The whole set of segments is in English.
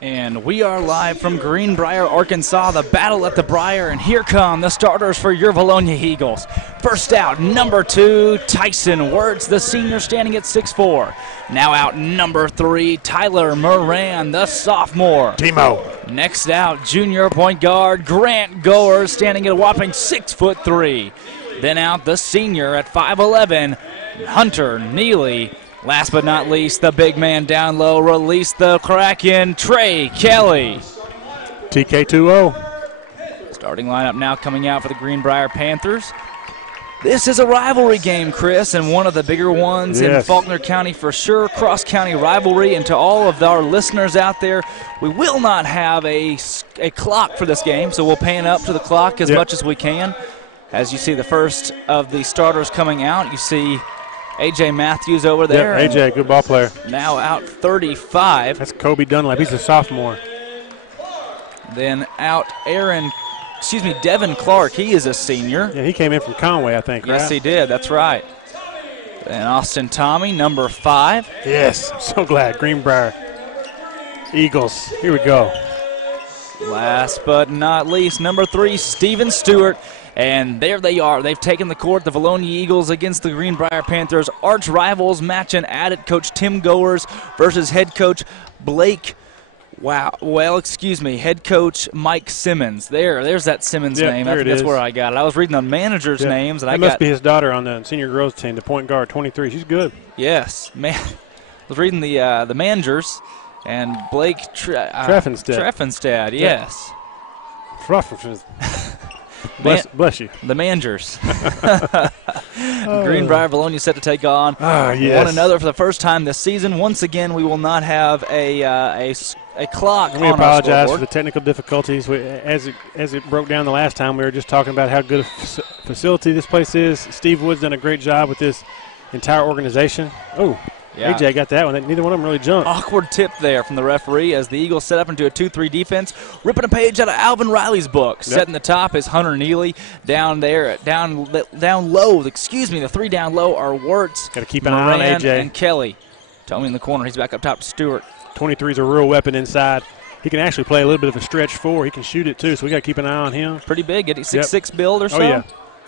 And we are live from Greenbrier, Arkansas, the battle at the Briar, and here come the starters for your Vilonia Eagles. First out, number 2, Tyson Wirtz, the senior, standing at 6'4". Now out, number 3, Tyler Moran, the sophomore. Timo. Next out, junior point guard Grant Goers, standing at a whopping 6'3". Then out, the senior at 5'11", Hunter Neely. Last but not least, the big man down low, release the Kraken, Trey Kelly. TK2-0. Starting lineup now coming out for the Greenbrier Panthers. This is a rivalry game, Chris, and one of the bigger ones in Faulkner County for sure. Cross-county rivalry, and to all of our listeners out there, we will not have a clock for this game, so we'll pan up to the clock as much as we can. As you see the first of the starters coming out, you see A.J. Matthews over there. Yep, A.J., good ball player. Now out 35. That's Kobe Dunlap. He's a sophomore. Then out Devin Clark. He is a senior. Yeah, he came in from Conway, I think, Yes, right? he did. That's right. Then Austin Tommy, number 5. Yes, I'm so glad. Greenbrier Eagles. Here we go. Last but not least, number 3, Steven Stewart. And there they are. They've taken the court, the Vilonia Eagles against the Greenbrier Panthers. Arch rivals matching added coach Tim Goers versus head coach Blake. Head coach Mike Simmons. There's that Simmons name. I think that's where I got it. I was reading the manager's names. And that must be his daughter on the senior girls team, the point guard, 23. She's good. Yes. Man, I was reading the managers, and Blake Treffenstad, yes. Bless you. The Mangers. Greenbrier, Vilonia set to take on one another for the first time this season. Once again, we will not have a clock on our scoreboard. We apologize for the technical difficulties. As it broke down the last time, we were just talking about how good a facility this place is. Steve Wood's done a great job with this entire organization. Oh. Yeah. AJ got that one. Neither one of them really jumped. Awkward tip there from the referee as the Eagles set up into a 2-3 defense. Ripping a page out of Alvin Riley's book. Setting the top is Hunter Neely. Down low. The 3 down low are Wirtz, got to keep an eye on AJ. And Kelly. Tommy in the corner. He's back up top to Stewart. 23 is a real weapon inside. He can actually play a little bit of a stretch 4. He can shoot it too, so we got to keep an eye on him. Pretty big. Getting 6'6" build or so. Oh, yeah.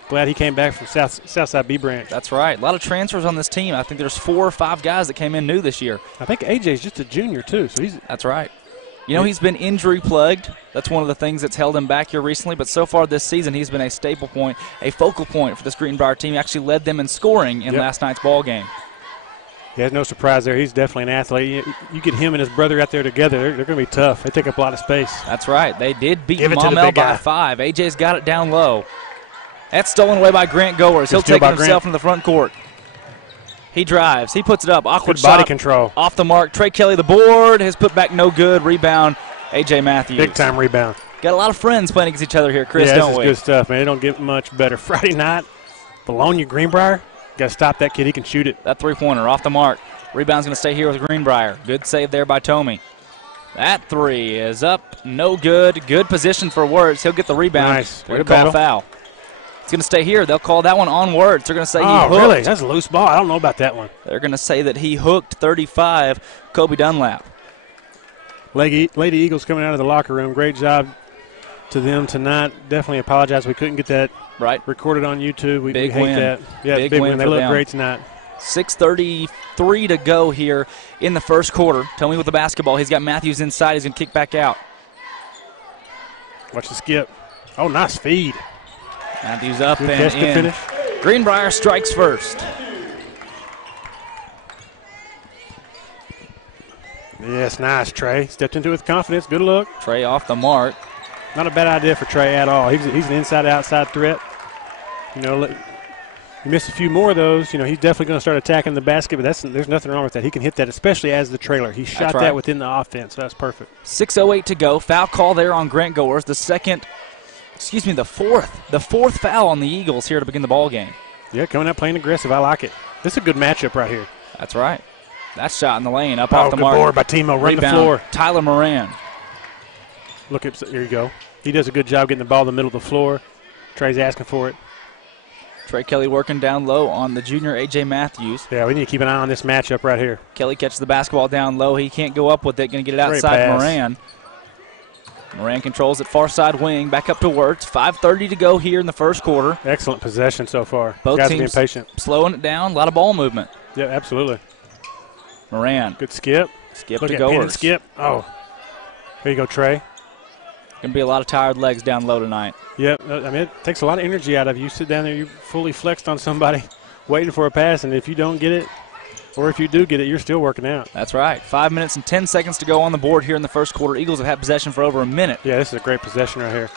Glad he came back from Southside B Branch. That's right. A lot of transfers on this team. I think there's 4 or 5 guys that came in new this year. I think AJ's just a junior too, so That's right. You know, he's been injury plagued. That's one of the things that's held him back here recently. But so far this season, he's been a staple point, a focal point for this Greenbrier team. He actually led them in scoring in last night's ball game. Yeah, no surprise there. He's definitely an athlete. You get him and his brother out there together, they're going to be tough. They take up a lot of space. That's right. They did beat Maumelle by 5. AJ's got it down low. That's stolen away by Grant Goers. He'll take it himself into the front court. He drives. He puts it up. Awkward shot. Body control. Off the mark. Trey Kelly, the board, has put back no good. Rebound, A.J. Matthews. Big-time rebound. Got a lot of friends playing against each other here, Chris, don't we? Yeah, this is good stuff, man. They don't get much better. Friday night, Vilonia, Greenbrier. Got to stop that kid. He can shoot it. That three-pointer off the mark. Rebound's going to stay here with Greenbrier. Good save there by Tomey. That 3 is up. No good. Good position for Wirtz. He'll get the rebound. Nice. Way to call a foul. It's going to stay here. They'll call that one on Wirtz. They're going to say he hooked. Oh, really? That's a loose ball. I don't know about that one. They're going to say that he hooked 35, Kobe Dunlap. Lady Eagles coming out of the locker room. Great job to them tonight. Definitely apologize. We couldn't get that recorded on YouTube. We hate that. Yeah, big win. They look great tonight. 6:33 to go here in the first quarter. Tomey with the basketball. He's got Matthews inside. He's going to kick back out. Watch the skip. Oh, nice feed. Matthews up and in. Greenbrier strikes first. Yes, nice, Trey. Stepped into it with confidence. Good look. Trey off the mark. Not a bad idea for Trey at all. He's an inside-outside threat. You know, you miss a few more of those. You know, he's definitely going to start attacking the basket, but there's nothing wrong with that. He can hit that, especially as the trailer. He shot that within the offense, so that's perfect. 6:08 to go. Foul call there on Grant Goers. The fourth foul on the Eagles here to begin the ball game. Yeah, coming out playing aggressive. I like it. This is a good matchup right here. That's right. That shot in the lane, up off the good mark. board by Timo, run the floor. Tyler Moran. Look at, here you go. He does a good job getting the ball in the middle of the floor. Trey's asking for it. Trey Kelly working down low on the junior A.J. Matthews. Yeah, we need to keep an eye on this matchup right here. Kelly catches the basketball down low. He can't go up with it. Going to get it outside Moran. Moran controls it far side wing. Back up to Wirtz. 5:30 to go here in the first quarter. Excellent possession so far. Both guys teams being patient. Slowing it down. A lot of ball movement. Yeah, absolutely. Moran. Good skip. Skip Look to at pin and Goers. skip. Oh. There you go, Trey. Going to be a lot of tired legs down low tonight. Yep. I mean, it takes a lot of energy out of you. You sit down there, you're fully flexed on somebody waiting for a pass, and if you don't get it, or if you do get it, you're still working out. That's right. 5 minutes and 10 seconds to go on the board here in the first quarter. Eagles have had possession for over a minute. Yeah, this is a great possession right here.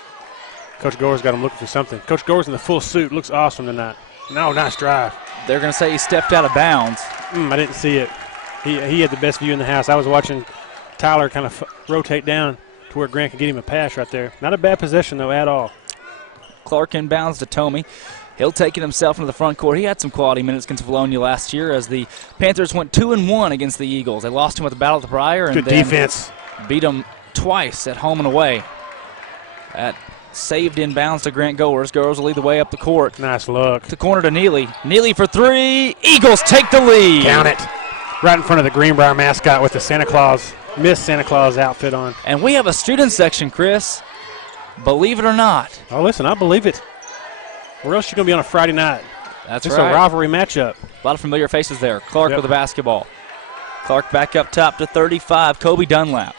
Coach Goers got him looking for something. Coach Goers in the full suit looks awesome tonight. No, nice drive. They're going to say he stepped out of bounds. I didn't see it. He had the best view in the house. I was watching Tyler kind of rotate down to where Grant could get him a pass right there. Not a bad possession, though, at all. Clark inbounds to Tomey. He'll take it himself into the front court. He had some quality minutes against Vilonia last year as the Panthers went 2-1 against the Eagles. They lost him at the Battle of the Briar and good defense. Beat them twice at home and away. That saved inbounds to Grant Goers. Goers will lead the way up the court. Nice look. To corner to Neely. Neely for three. Eagles take the lead. Count it. Right in front of the Greenbrier mascot with the Santa Claus, Miss Santa Claus outfit on. And we have a student section, Chris. Believe it or not. Oh, listen, I believe it. Where else you going to be on a Friday night? That's it's right. It's a rivalry matchup. A lot of familiar faces there. Clark with the basketball. Clark back up top to 35. Kobe Dunlap.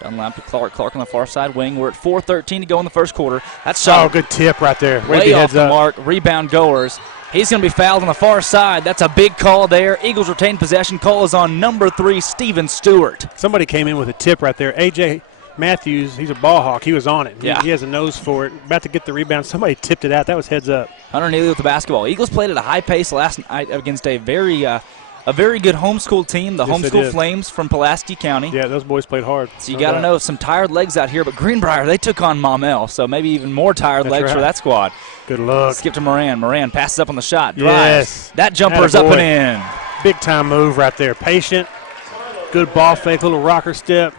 Dunlap to Clark. Clark on the far side wing. We're at 4:13 to go in the first quarter. That's shot. Oh, good tip right there. Way off the mark. Rebound Goers. He's going to be fouled on the far side. That's a big call there. Eagles retain possession. Call is on number 3, Steven Stewart. Somebody came in with a tip right there. A.J. Matthews, he's a ball hawk. He was on it. Yeah. He has a nose for it. About to get the rebound. Somebody tipped it out. That was heads up. Hunter Neely with the basketball. Eagles played at a high pace last night against a very good homeschool team, the Homeschool Flames from Pulaski County. Yeah, those boys played hard. So you got to know some tired legs out here. But Greenbrier, they took on Maumelle, so maybe even more tired legs for that squad. Good look. Skip to Moran. Moran passes up on the shot. Drives. Yes. That jumper's up and in. Big-time move right there. Patient. Good ball fake, little rocker step.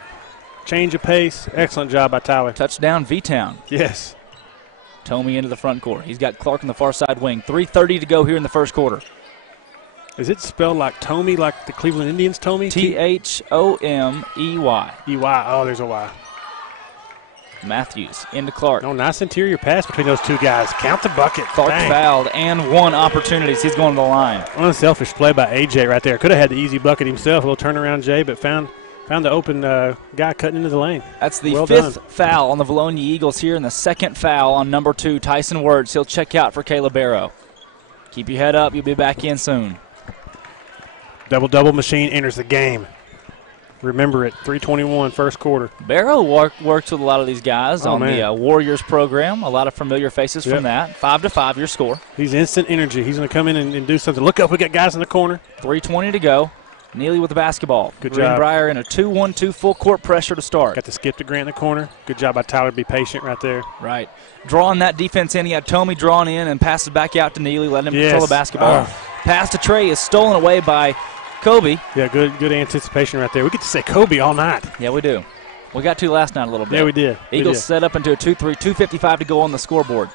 Change of pace. Excellent job by Tyler. Touchdown, V-Town. Yes. Tomey into the front court. He's got Clark on the far side wing. 3:30 to go here in the first quarter. Is it spelled like Tomey, like the Cleveland Indians Tomey? Thomey. E-Y. Oh, there's a Y. Matthews into Clark. Oh, nice interior pass between those two guys. Count the bucket. Clark fouled and 1 opportunities. He's going to the line. Unselfish play by A.J. right there. Could have had the easy bucket himself. A little turnaround J, but found the open guy cutting into the lane. That's the 5th foul on the Vilonia Eagles here, and the 2nd foul on number 2, Tyson Wirtz. He'll check out for Caleb Barrow. Keep your head up. You'll be back in soon. Double-double machine enters the game. Remember it, 3:21 first quarter. Barrow works with a lot of these guys on the Warriors program. A lot of familiar faces from that. 5-5 your score. He's instant energy. He's going to come in and do something. Look up, we got guys in the corner. 3:20 to go. Neely with the basketball. Good job. Greenbrier in a 2-1-2 full court pressure to start. Got the skip to Grant in the corner. Good job by Tyler to be patient right there. Right. Drawing that defense in. He had Tomey drawn in and passes back out to Neely, letting him control the basketball. Pass to Trey is stolen away by Kobe. Yeah, good anticipation right there. We get to say Kobe all night. Yeah, we do. We got to last night a little bit. Yeah, we did. Eagles set up into a 2-3, 2:55 to go on the scoreboard.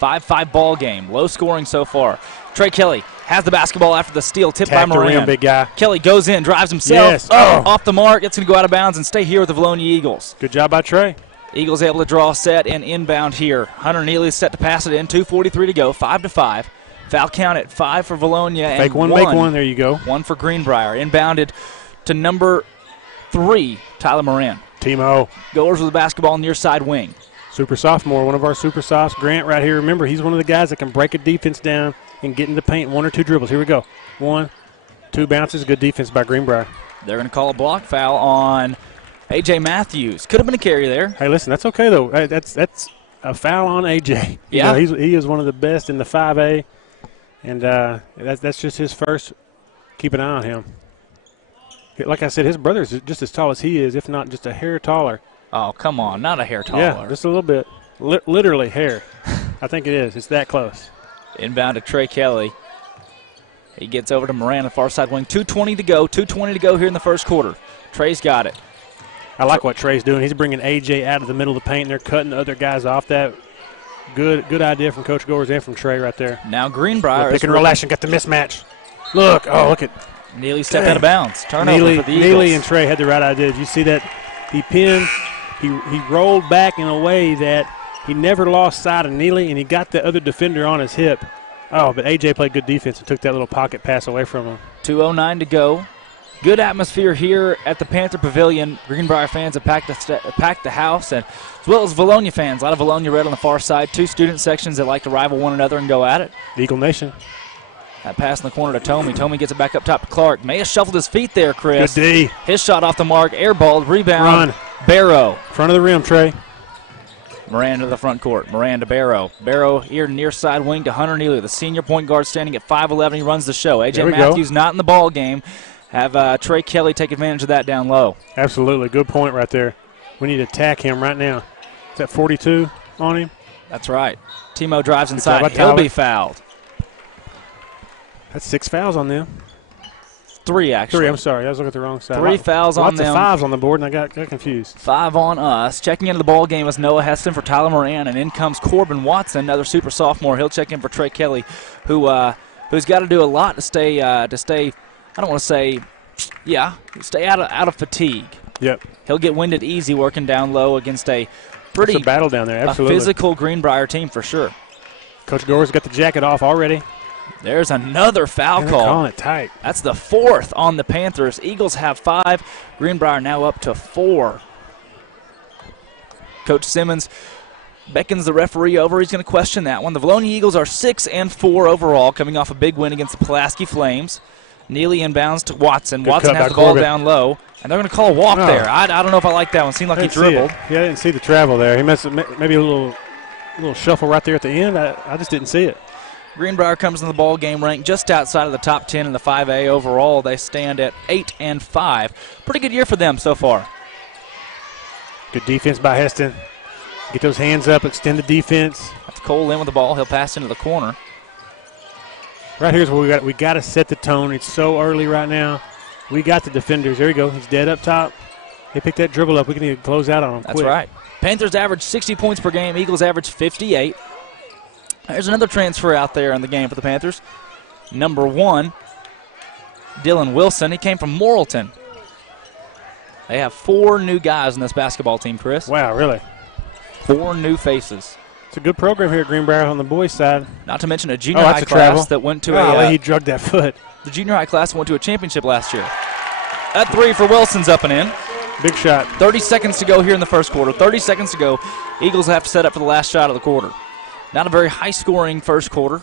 5-5 ball game. Low scoring so far. Trey Kelly has the basketball after the steal. Tipped by Moran. Rim, big guy. Kelly goes in, drives himself. Yes. Off the mark. It's going to go out of bounds and stay here with the Vilonia Eagles. Good job by Trey. Eagles able to draw a set and inbound here. Hunter Neely is set to pass it in. 2:43 to go. 5-5. Foul count at 5 for Vilonia. Fake one, make one. There you go. 1 for Greenbrier. Inbounded to number 3, Tyler Moran. Timo. Goers with the basketball near side wing. Super sophomore, one of our super softs. Grant right here. Remember, he's one of the guys that can break a defense down and get in the paint. 1 or 2 dribbles. Here we go. 1, 2 bounces. Good defense by Greenbrier. They're going to call a block foul on A.J. Matthews. Could have been a carry there. Hey, listen, that's okay, though. That's a foul on A.J. Yeah. You know, he is one of the best in the 5A. And that's just his first. Keep an eye on him. Like I said, his brother's just as tall as he is, if not just a hair taller. Oh, come on. Not a hair taller. Yeah, just a little bit. Literally hair. I think it is. It's that close. Inbound to Trey Kelly. He gets over to Moran on the far side wing. 2:20 to go. 2:20 to go here in the first quarter. Trey's got it. I like what Trey's doing. He's bringing A.J. out of the middle of the paint, and they're cutting the other guys off that. Good idea from Coach Gores and from Trey right there. Now Greenbrier pick and roll action, got the mismatch. Look at Neely stepped out of bounds. Turnover for the Eagles. Neely and Trey had the right idea. Did you see that? He pinned, he rolled back in a way that he never lost sight of Neely, and he got the other defender on his hip. Oh, but A.J. played good defense and took that little pocket pass away from him. 2:09 to go. Good atmosphere here at the Panther Pavilion. Greenbrier fans have packed the house, and as well as Vilonia fans. A lot of Vilonia red on the far side. 2 student sections that like to rival one another and go at it. Eagle Nation. That pass in the corner to Tomey. Tomey gets it back up top to Clark. May have shuffled his feet there, Chris. Good D. His shot off the mark. Airballed. Rebound. Run. Barrow. Front of the rim, Trey. Miranda to the front court. Miranda Barrow. Barrow here near side wing to Hunter Neely, the senior point guard standing at 5'11". He runs the show. A.J. Matthews not in the ball game. Have Trey Kelly take advantage of that down low. Absolutely. Good point right there. We need to attack him right now. Is that 42 on him? That's right. Timo drives inside. He'll be fouled. That's 6 fouls on them. 3, actually. 3, I'm sorry. I was looking at the wrong side. 3 fouls on them. Lots of 5s on the board, and I got confused. 5 on us. Checking into the ball game is Noah Heston for Tyler Moran, and in comes Corbin Watson, another super sophomore. He'll check in for Trey Kelly, who's got to do a lot to stay. I don't want to say, stay out of fatigue. Yep. He'll get winded easy working down low against a pretty it's a battle down there. Absolutely. A physical Greenbrier team for sure. Coach Gore's got the jacket off already. There's another foul call. Calling it tight. That's the 4th on the Panthers. Eagles have 5. Greenbrier now up to 4. Coach Simmons beckons the referee over. He's going to question that one. The Vilonia Eagles are 6-4 overall, coming off a big win against the Pulaski Flames. Neely inbounds to Watson. Good Watson has the ball down low, and they're going to call a walk there. I don't know if I like that one. Seemed like he dribbled. Yeah, I didn't see the travel there. He missed maybe a little shuffle right there at the end. I just didn't see it. Greenbrier comes in the ball game ranked just outside of the top 10 in the 5A overall. They stand at 8-5. Pretty good year for them so far. Good defense by Heston. Get those hands up, extend the defense. That's Cole in with the ball. He'll pass into the corner. Right here's where we got to set the tone. It's so early right now. We got the defenders. There you go. He's dead up top. They pick that dribble up. We can need to close out on him. That's right. Panthers average 60 points per game. Eagles average 58. There's another transfer out there in the game for the Panthers. Number 1, Dylan Wilson. He came from Morrilton. They have 4 new guys in this basketball team, Chris. Wow, really? 4 new faces. It's a good program here at Greenbrier on the boys' side. Not to mention a junior high class that went to he drugged that foot. The junior high class went to a championship last year. That 3 for Wilson's up and in. Big shot. 30 seconds to go here in the first quarter. 30 seconds to go. Eagles have to set up for the last shot of the quarter. Not a very high-scoring first quarter,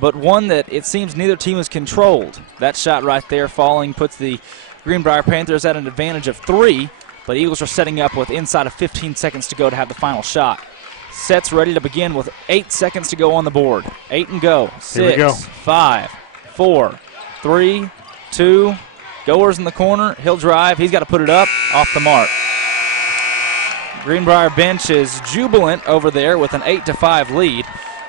but one that it seems neither team has controlled. That shot right there falling puts the Greenbrier Panthers at an advantage of 3, but Eagles are setting up with inside of 15 seconds to go to have the final shot. Sets ready to begin with 8 seconds to go on the board. 8 and go. 6, 5, 4, 3, 2. Goers in the corner. He'll drive. He's got to put it up off the mark. Greenbrier bench is jubilant over there with an 8-5 lead.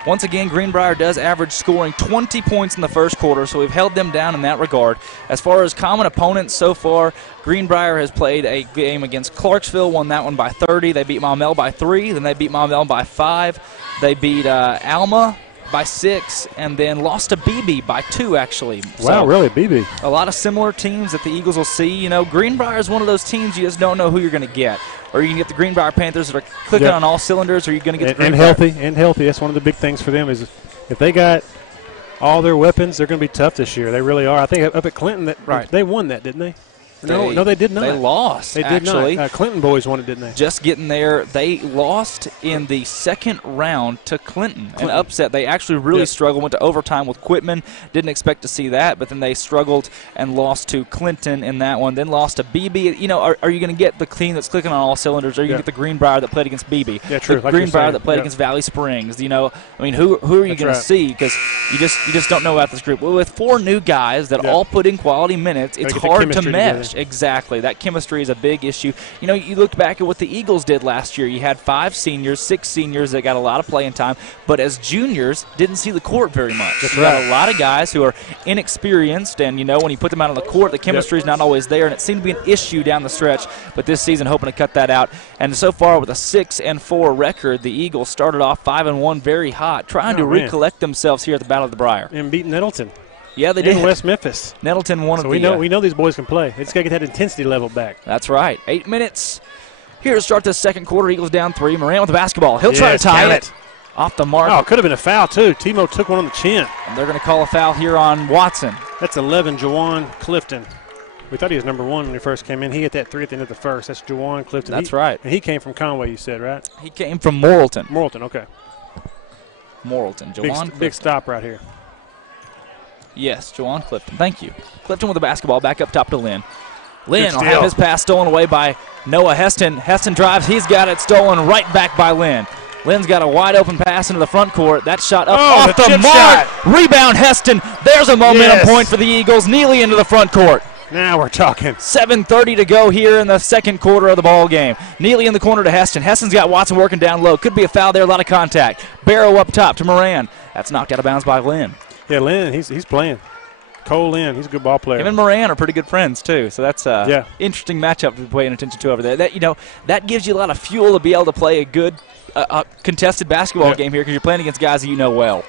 Once again, Greenbrier does average scoring 20 points in the first quarter, so we've held them down in that regard. As far as common opponents so far, Greenbrier has played a game against Clarksville, won that one by 30. They beat Maumelle by 3, then they beat Maumelle by 5. They beat Alma by 6, and then lost to BB by 2, actually. Wow, really, BB? A lot of similar teams that the Eagles will see. You know, Greenbrier is one of those teams you just don't know who you're going to get. Or you can get the Greenbrier Panthers that are clicking on all cylinders, or you're going to get the Greenbrier. And healthy. That's one of the big things for them is if they got all their weapons, they're going to be tough this year. They really are. I think up at Clinton, they won that, didn't they? No, they did not. They lost, They did actually. not. Clinton boys won it, didn't they? Just getting there. They lost in the second round to Clinton. An upset. They actually really struggled. Went to overtime with Quitman. Didn't expect to see that, but then they struggled and lost to Clinton in that one. Then lost to BB. You know, are you going to get the team that's clicking on all cylinders, or are you going to get the Greenbrier that played against BB? Yeah, true. The Greenbrier that played against Valley Springs. You know, I mean, who are you going to see? Because you just don't know about this group. Well, with 4 new guys that all put in quality minutes, it's hard to mesh. mesh. Exactly. That chemistry is a big issue. You know, you look back at what the Eagles did last year. You had 5 seniors, 6 seniors that got a lot of playing time, but as juniors, didn't see the court very much. That's you right. got a lot of guys who are inexperienced, and, you know, when you put them out on the court, the chemistry is not always there, and it seemed to be an issue down the stretch, but this season hoping to cut that out. And so far with a 6-4 record, the Eagles started off 5-1 very hot, trying to recollect themselves here at the Battle of the Briar. And beating Nettleton. Yeah, they did. In West Memphis. Nettleton won. So we know these boys can play. They just got to get that intensity level back. That's right. 8 minutes here to start the second quarter. Eagles down 3. Moran with the basketball. He'll try to tie it. Off the mark. Oh, it could have been a foul, too. Timo took one on the chin. And they're going to call a foul here on Watson. That's 11, Jawan Clifton. We thought he was number 1 when he first came in. He hit that 3 at the end of the first. That's Jawan Clifton. That's right. And he came from Conway, you said, right? He came from Morrilton. Morrilton, okay. Morrilton. Jawan Clifton. Big stop right here. Yes, Jawan Clifton. Thank you. Clifton with the basketball back up top to Lynn. Lynn will have his pass stolen away by Noah Heston. Heston drives. He's got it stolen right back by Lynn. Lynn's got a wide open pass into the front court. That shot up off the mark. Shot. Rebound Heston. There's a momentum point for the Eagles. Neely into the front court. Now we're talking. 7:30 to go here in the second quarter of the ball game. Neely in the corner to Heston. Heston's got Watson working down low. Could be a foul there. A lot of contact. Barrow up top to Moran. That's knocked out of bounds by Lynn. Yeah, Lynn, he's playing. Cole Lynn, he's a good ball player. Him and Moran are pretty good friends, too. So that's a interesting matchup to be paying attention to over there. That gives you a lot of fuel to be able to play a good contested basketball game here because you're playing against guys that you know well.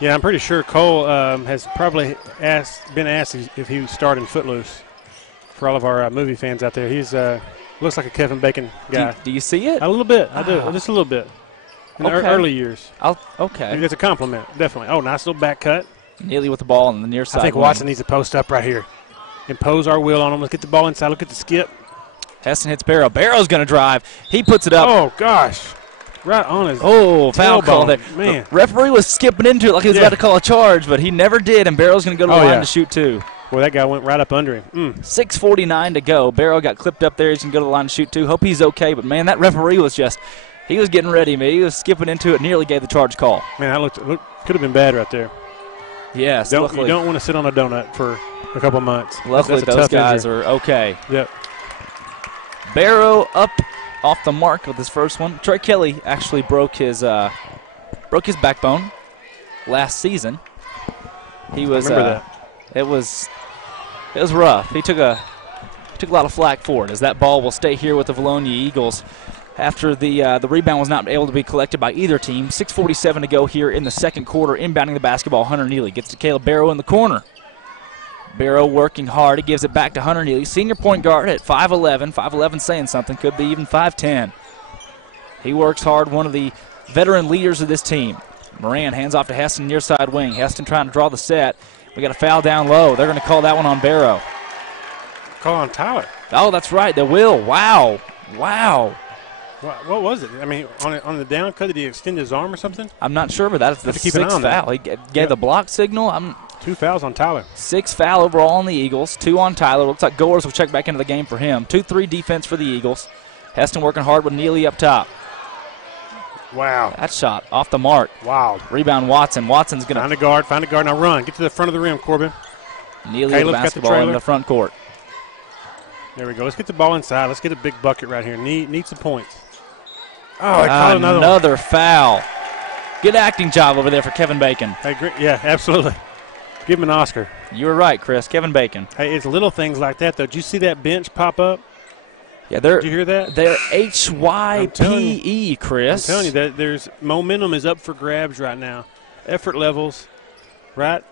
Yeah, I'm pretty sure Cole has probably been asked if he was starting Footloose. For all of our movie fans out there, he's looks like a Kevin Bacon guy. Do you see it? A little bit. I do. Just a little bit. In the early years. Okay. Maybe that's a compliment, definitely. Oh, nice little back cut. Neely with the ball on the near side. I think Watson needs to post up right here. Impose our will on him. Let's get the ball inside. Look at the skip. Heston hits Barrow. Barrow's going to drive. He puts it up. Oh, gosh. Right on his foul call there. Man. The referee was skipping into it like he was about to call a charge, but he never did, and Barrow's going to go to the line to shoot two. Well, that guy went right up under him. 6:49 to go. Barrow got clipped up there. He's going to go to the line to shoot two. Hope he's okay, but, man, that referee was just – he was getting ready, man. He was skipping into it, nearly gave the charge call. Man, that could have been bad right there. Yes, you don't want to sit on a donut for a couple months. Luckily, those guys are okay. Yep. Barrow up off the mark with his first one. Trey Kelly actually broke his backbone last season. He was. I remember that. It was rough. He took a lot of flack for it, as that ball will stay here with the Vilonia Eagles. After the rebound was not able to be collected by either team. 6:47 to go here in the second quarter. Inbounding the basketball, Hunter Neely gets to Caleb Barrow in the corner. Barrow working hard. He gives it back to Hunter Neely. Senior point guard at 5'11". 5'11" saying something. Could be even 5'10". He works hard. One of the veteran leaders of this team. Moran hands off to Heston near side wing. Heston trying to draw the set. We got a foul down low. They're going to call that one on Barrow. Call on Tyler. Oh, that's right. They will. Wow. What was it? I mean, on the down cut, did he extend his arm or something? I'm not sure, but that's the sixth foul. He gave the block signal. 2 fouls on Tyler. 6 foul overall on the Eagles. 2 on Tyler. Looks like Goers will check back into the game for him. 2-3 defense for the Eagles. Heston working hard with Neely up top. Wow. That shot off the mark. Wow. Rebound Watson. Watson's going to find a guard. Now run. Get to the front of the rim, Corbin. Neely with the basketball in the front court. There we go. Let's get the ball inside. Let's get a big bucket right here. Need some points. Oh, another foul. Good acting job over there for Kevin Bacon. Hey, great. Yeah, absolutely. Give him an Oscar. You were right, Chris. Kevin Bacon. Hey, it's little things like that, though. Did you see that bench pop up? Yeah, did you hear that? They're HYPE, Chris. I'm telling you that there's momentum is up for grabs right now. Effort levels, right?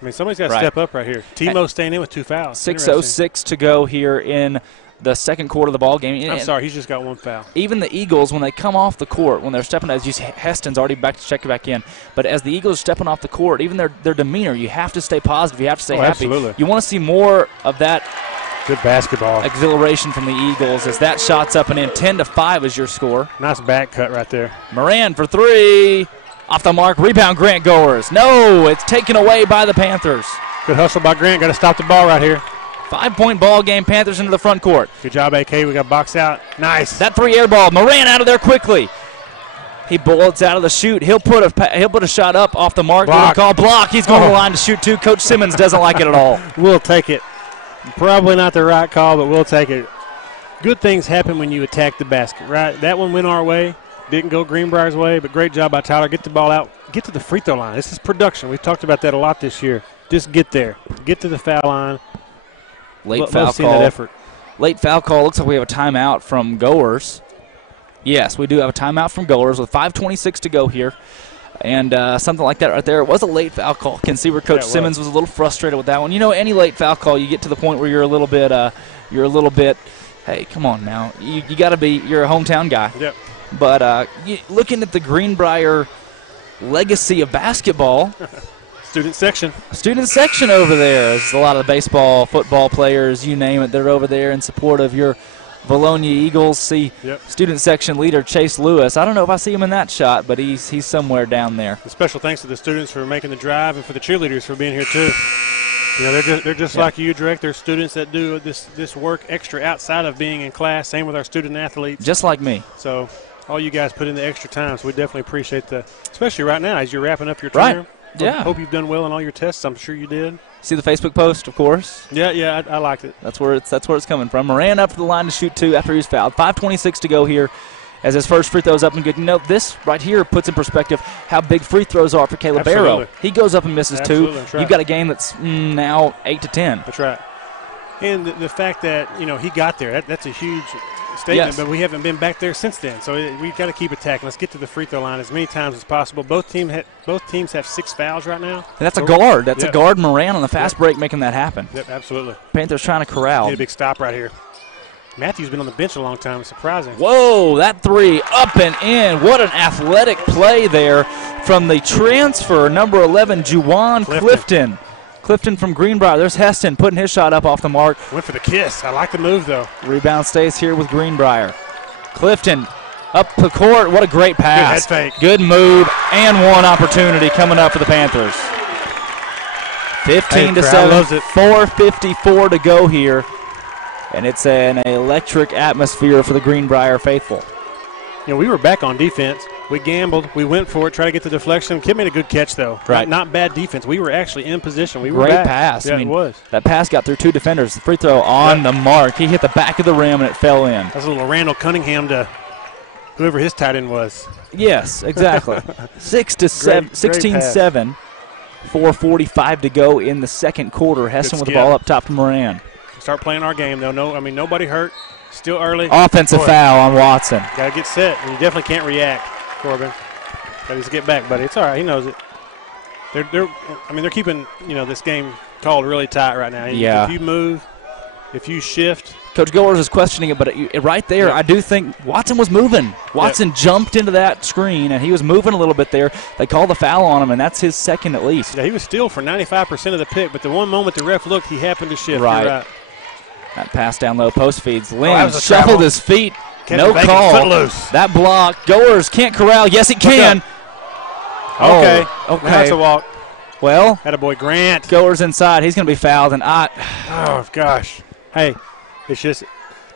I mean, somebody's got to step up right here. Timo staying in with 2 fouls. 6:06 to go here in the second quarter of the ball game. I'm sorry, he's just got 1 foul. Even the Eagles, when they come off the court, when they're stepping, as you see, Heston's already back to check it back in. But as the Eagles are stepping off the court, even their demeanor, you have to stay positive. You have to stay happy. Absolutely. You want to see more of that. Good basketball. Exhilaration from the Eagles as that shot's up and in. 10-5 is your score. Nice back cut right there. Moran for 3. Off the mark. Rebound, Grant Goers. No, it's taken away by the Panthers. Good hustle by Grant. Got to stop the ball right here. 5-point ball game. Panthers into the front court. Good job, AK. We got box out. Nice. That 3 air ball. Moran out of there quickly. He bullets out of the shoot. He'll put a shot up off the mark. Block. Call block. He's going to the line to shoot 2. Coach Simmons doesn't like it at all. We'll take it. Probably not the right call, but we'll take it. Good things happen when you attack the basket, right? That one went our way. Didn't go Greenbrier's way, but great job by Tyler. Get the ball out. Get to the free throw line. This is production. We've talked about that a lot this year. Just get there. Get to the foul line. Late foul call. That effort. Late foul call. Looks like we have a timeout from Goers. Yes, we do have a timeout from Goers with 5:26 to go here. And something like that right there. It was a late foul call. Can see where Coach Simmons was a little frustrated with that one. You know, any late foul call, you get to the point where you're a little bit, hey, come on now. You got to be, you're a hometown guy. Yep. But looking at the Greenbrier legacy of basketball. Student section over there. There's a lot of baseball, football players, you name it. They're over there in support of your Vilonia Eagles. See student section leader Chase Lewis. I don't know if I see him in that shot, but he's somewhere down there. A special thanks to the students for making the drive and for the cheerleaders for being here too. You know, they're just like you, Drake. They're students that do this work extra outside of being in class. Same with our student athletes. Just like me. So all you guys put in the extra time, so we definitely appreciate especially right now as you're wrapping up your term. Right. Yeah. Hope you've done well in all your tests. I'm sure you did. See the Facebook post, of course. Yeah, I liked it. That's where it's coming from. Moran up to the line to shoot two after he's fouled. 5:26 to go here as his first free throw's up and good. You know, this right here puts in perspective how big free throws are for Caleb Barrow. He goes up and misses two. Right. You've got a game that's now 8-10. That's right. And the fact that, you know, he got there, that's a huge statement, but we haven't been back there since then. So we've got to keep attacking. Let's get to the free throw line as many times as possible. Both teams have 6 fouls right now. And that's a guard. That's a guard Moran on the fast break making that happen. Yep, absolutely. Panthers trying to corral. Need a big stop right here. Matthew's been on the bench a long time. It's surprising. Whoa, that three up and in. What an athletic play there from the transfer, number 11, Juwan Clifton. Clifton from Greenbrier. There's Heston putting his shot up off the mark. Went for the kiss. I like the move, though. Rebound stays here with Greenbrier. Clifton up the court. What a great pass. Good head fake. Good move and one opportunity coming up for the Panthers. 15-7, 4:54 to go here. And it's an electric atmosphere for the Greenbrier faithful. You know, we were back on defense. We gambled. We went for it, tried to get the deflection. Kid made a good catch, though. Right. Not bad defense. We were actually in position. We were Great back. pass. Yeah, I mean, it was. That pass got through 2 defenders. The free throw on the mark. He hit the back of the rim, and it fell in. That's a little Randall Cunningham to whoever his tight end was. Yes, exactly. 16-7. 4:45 to go in the second quarter. Heston with the ball up top to Moran. Start playing our game, though. Nobody hurt. Still early. Offensive foul on Watson. Got to get set, and you definitely can't react, Corbin. Got to get back, buddy. It's all right. He knows it. They're keeping, this game called really tight right now. Yeah. If you move, if you shift. Coach Goers is questioning it, but right there, I do think Watson was moving. Watson jumped into that screen, and he was moving a little bit there. They called the foul on him, and that's his second at least. Yeah, he was still for 95% of the pick, but the one moment the ref looked, he happened to shift. Right. You're right. That pass down low, post feeds. Lynn shuffled his feet. No call. Footloose. That block. Goers can't corral. Yes, he can. Okay. Okay. That's a walk. Well, attaboy Grant. Goers inside. He's going to be fouled. And oh, gosh. Hey, it's just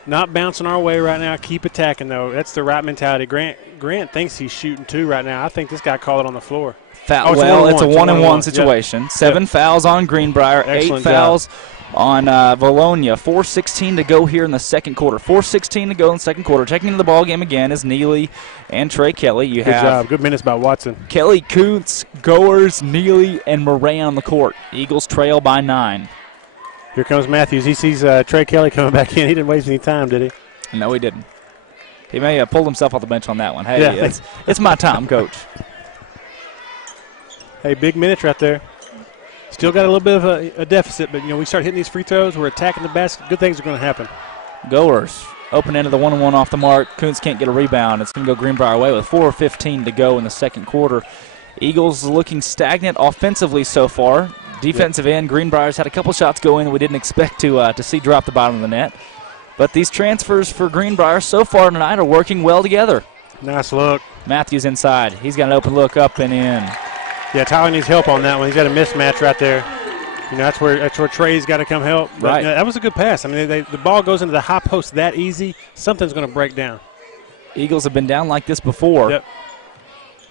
not bouncing our way right now. Keep attacking, though. That's the right mentality. Grant thinks he's shooting 2 right now. I think this guy called it on the floor. Foul. It's a 1-and-1 situation. Yep. 7 fouls on Greenbrier. Excellent 8 fouls on Vilonia. 4:16 to go here in the second quarter. 4:16 to go in the second quarter. Checking into the ball game again is Neely and Trey Kelly. Good job. Good minutes by Watson. Kelly, Kuntz, Goers, Neely, and Moran on the court. Eagles trail by 9. Here comes Matthews. He sees Trey Kelly coming back in. He didn't waste any time, did he? No, he didn't. He may have pulled himself off the bench on that one. Hey, it's my time, Coach. Hey, big minutes right there. Still got a little bit of a deficit, but, we start hitting these free throws. We're attacking the basket. Good things are going to happen. Goers open end of the 1-and-1 off the mark. Kuntz can't get a rebound. It's going to go Greenbrier away with 4:15 to go in the second quarter. Eagles looking stagnant offensively so far. Defensive end, Greenbrier's had a couple shots go in that we didn't expect to see drop the bottom of the net. But these transfers for Greenbrier so far tonight are working well together. Nice look. Matthews inside. He's got an open look up and in. Yeah, Tyler needs help on that one. He's got a mismatch right there. That's where Trey's got to come help. But, right. That was a good pass. I mean, the ball goes into the high post that easy. Something's going to break down. Eagles have been down like this before. Yep.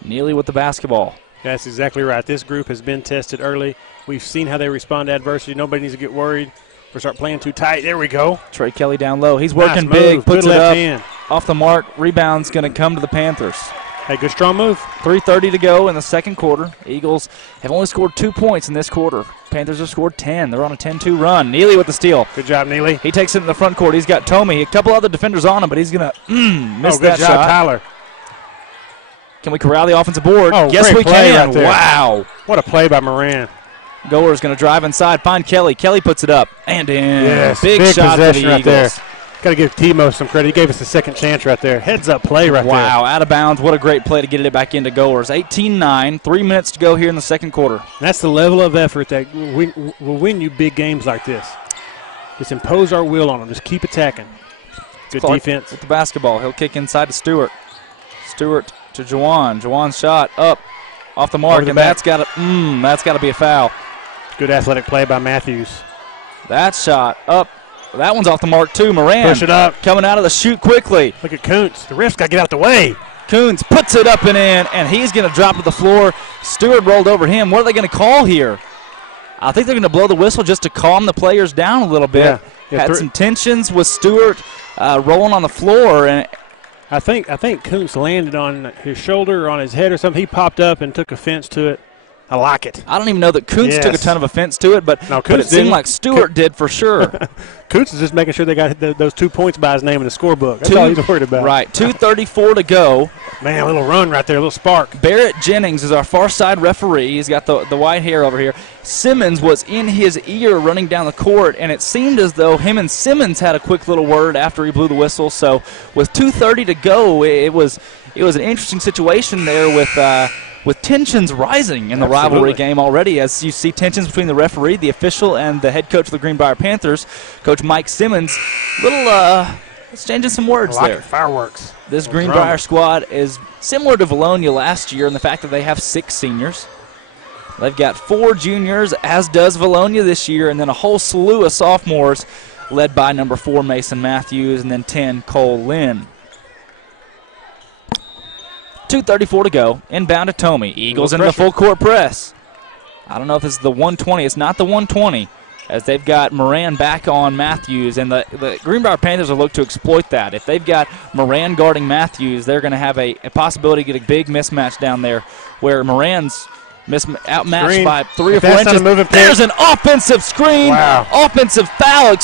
Neely with the basketball. That's exactly right. This group has been tested early. We've seen how they respond to adversity. Nobody needs to get worried. or start playing too tight. There we go. Trey Kelly down low. He's working nice big, move. puts Good it left up. hand. Off the mark. Rebound's going to come to the Panthers. Hey, good strong move. 3:30 to go in the second quarter. Eagles have only scored 2 points in this quarter. Panthers have scored 10. They're on a 10-2 run. Neely with the steal. Good job, Neely. He takes it in the front court. He's got Tomey. A couple other defenders on him, but he's going to miss that good job, shot. Tyler. Can we corral the offensive board? Oh, yes, we play can. Right there. Wow. What a play by Moran. Goer's going to drive inside, find Kelly. Kelly puts it up and in. Yes, big shot for the right Eagles. There. Got to give Timo some credit. He gave us a second chance right there. Heads-up play right there. Wow, out of bounds. What a great play to get it back into Goers. 18-9, 3 minutes to go here in the second quarter. That's the level of effort that will win you big games like this. Just impose our will on them. Just keep attacking. Good Clark defense. with the basketball. He'll kick inside to Stewart. Stewart to Juwan. Juwan's shot up off the mark, and that's got to be a foul. Good athletic play by Matthews. That shot up. That one's off the mark, too. Moran push it up. Coming out of the chute quickly. Look at Kuntz. The ref's got to get out the way. Kuntz puts it up and in, and he's going to drop to the floor. Stewart rolled over him. What are they going to call here? I think they're going to blow the whistle just to calm the players down a little bit. Yeah, had some tensions with Stewart rolling on the floor. And I think Kuntz landed on his shoulder or on his head or something. He popped up and took offense to it. I like it. I don't even know that Kuntz took a ton of offense to it, but it seemed like Stewart did for sure. Kuntz is just making sure they got those 2 points by his name in the scorebook. That's all he's worried about. Right, 2:34 to go. Man, a little run right there, a little spark. Barrett Jennings is our far side referee. He's got the white hair over here. Simmons was in his ear running down the court, and it seemed as though him and Simmons had a quick little word after he blew the whistle. So with 2:30 to go, it was an interesting situation there with tensions rising in the rivalry game already, as you see tensions between the referee, the official, and the head coach of the Greenbrier Panthers, Coach Mike Simmons. Exchanging some words there. Fireworks. This Greenbrier squad is similar to Vilonia last year in the fact that they have 6 seniors. They've got 4 juniors, as does Vilonia this year, and then a whole slew of sophomores led by number 4 Mason Matthews and then 10 Cole Lynn. 2:34 to go. Inbound to Tomey. Eagles into the full court press. I don't know if this is the 120. It's not the 120, as they've got Moran back on Matthews, and the Greenbrier Panthers will look to exploit that. If they've got Moran guarding Matthews, they're going to have a possibility to get a big mismatch down there where Moran's outmatched by 3 or 4 inches. There's an offensive screen. Wow. Offensive foul,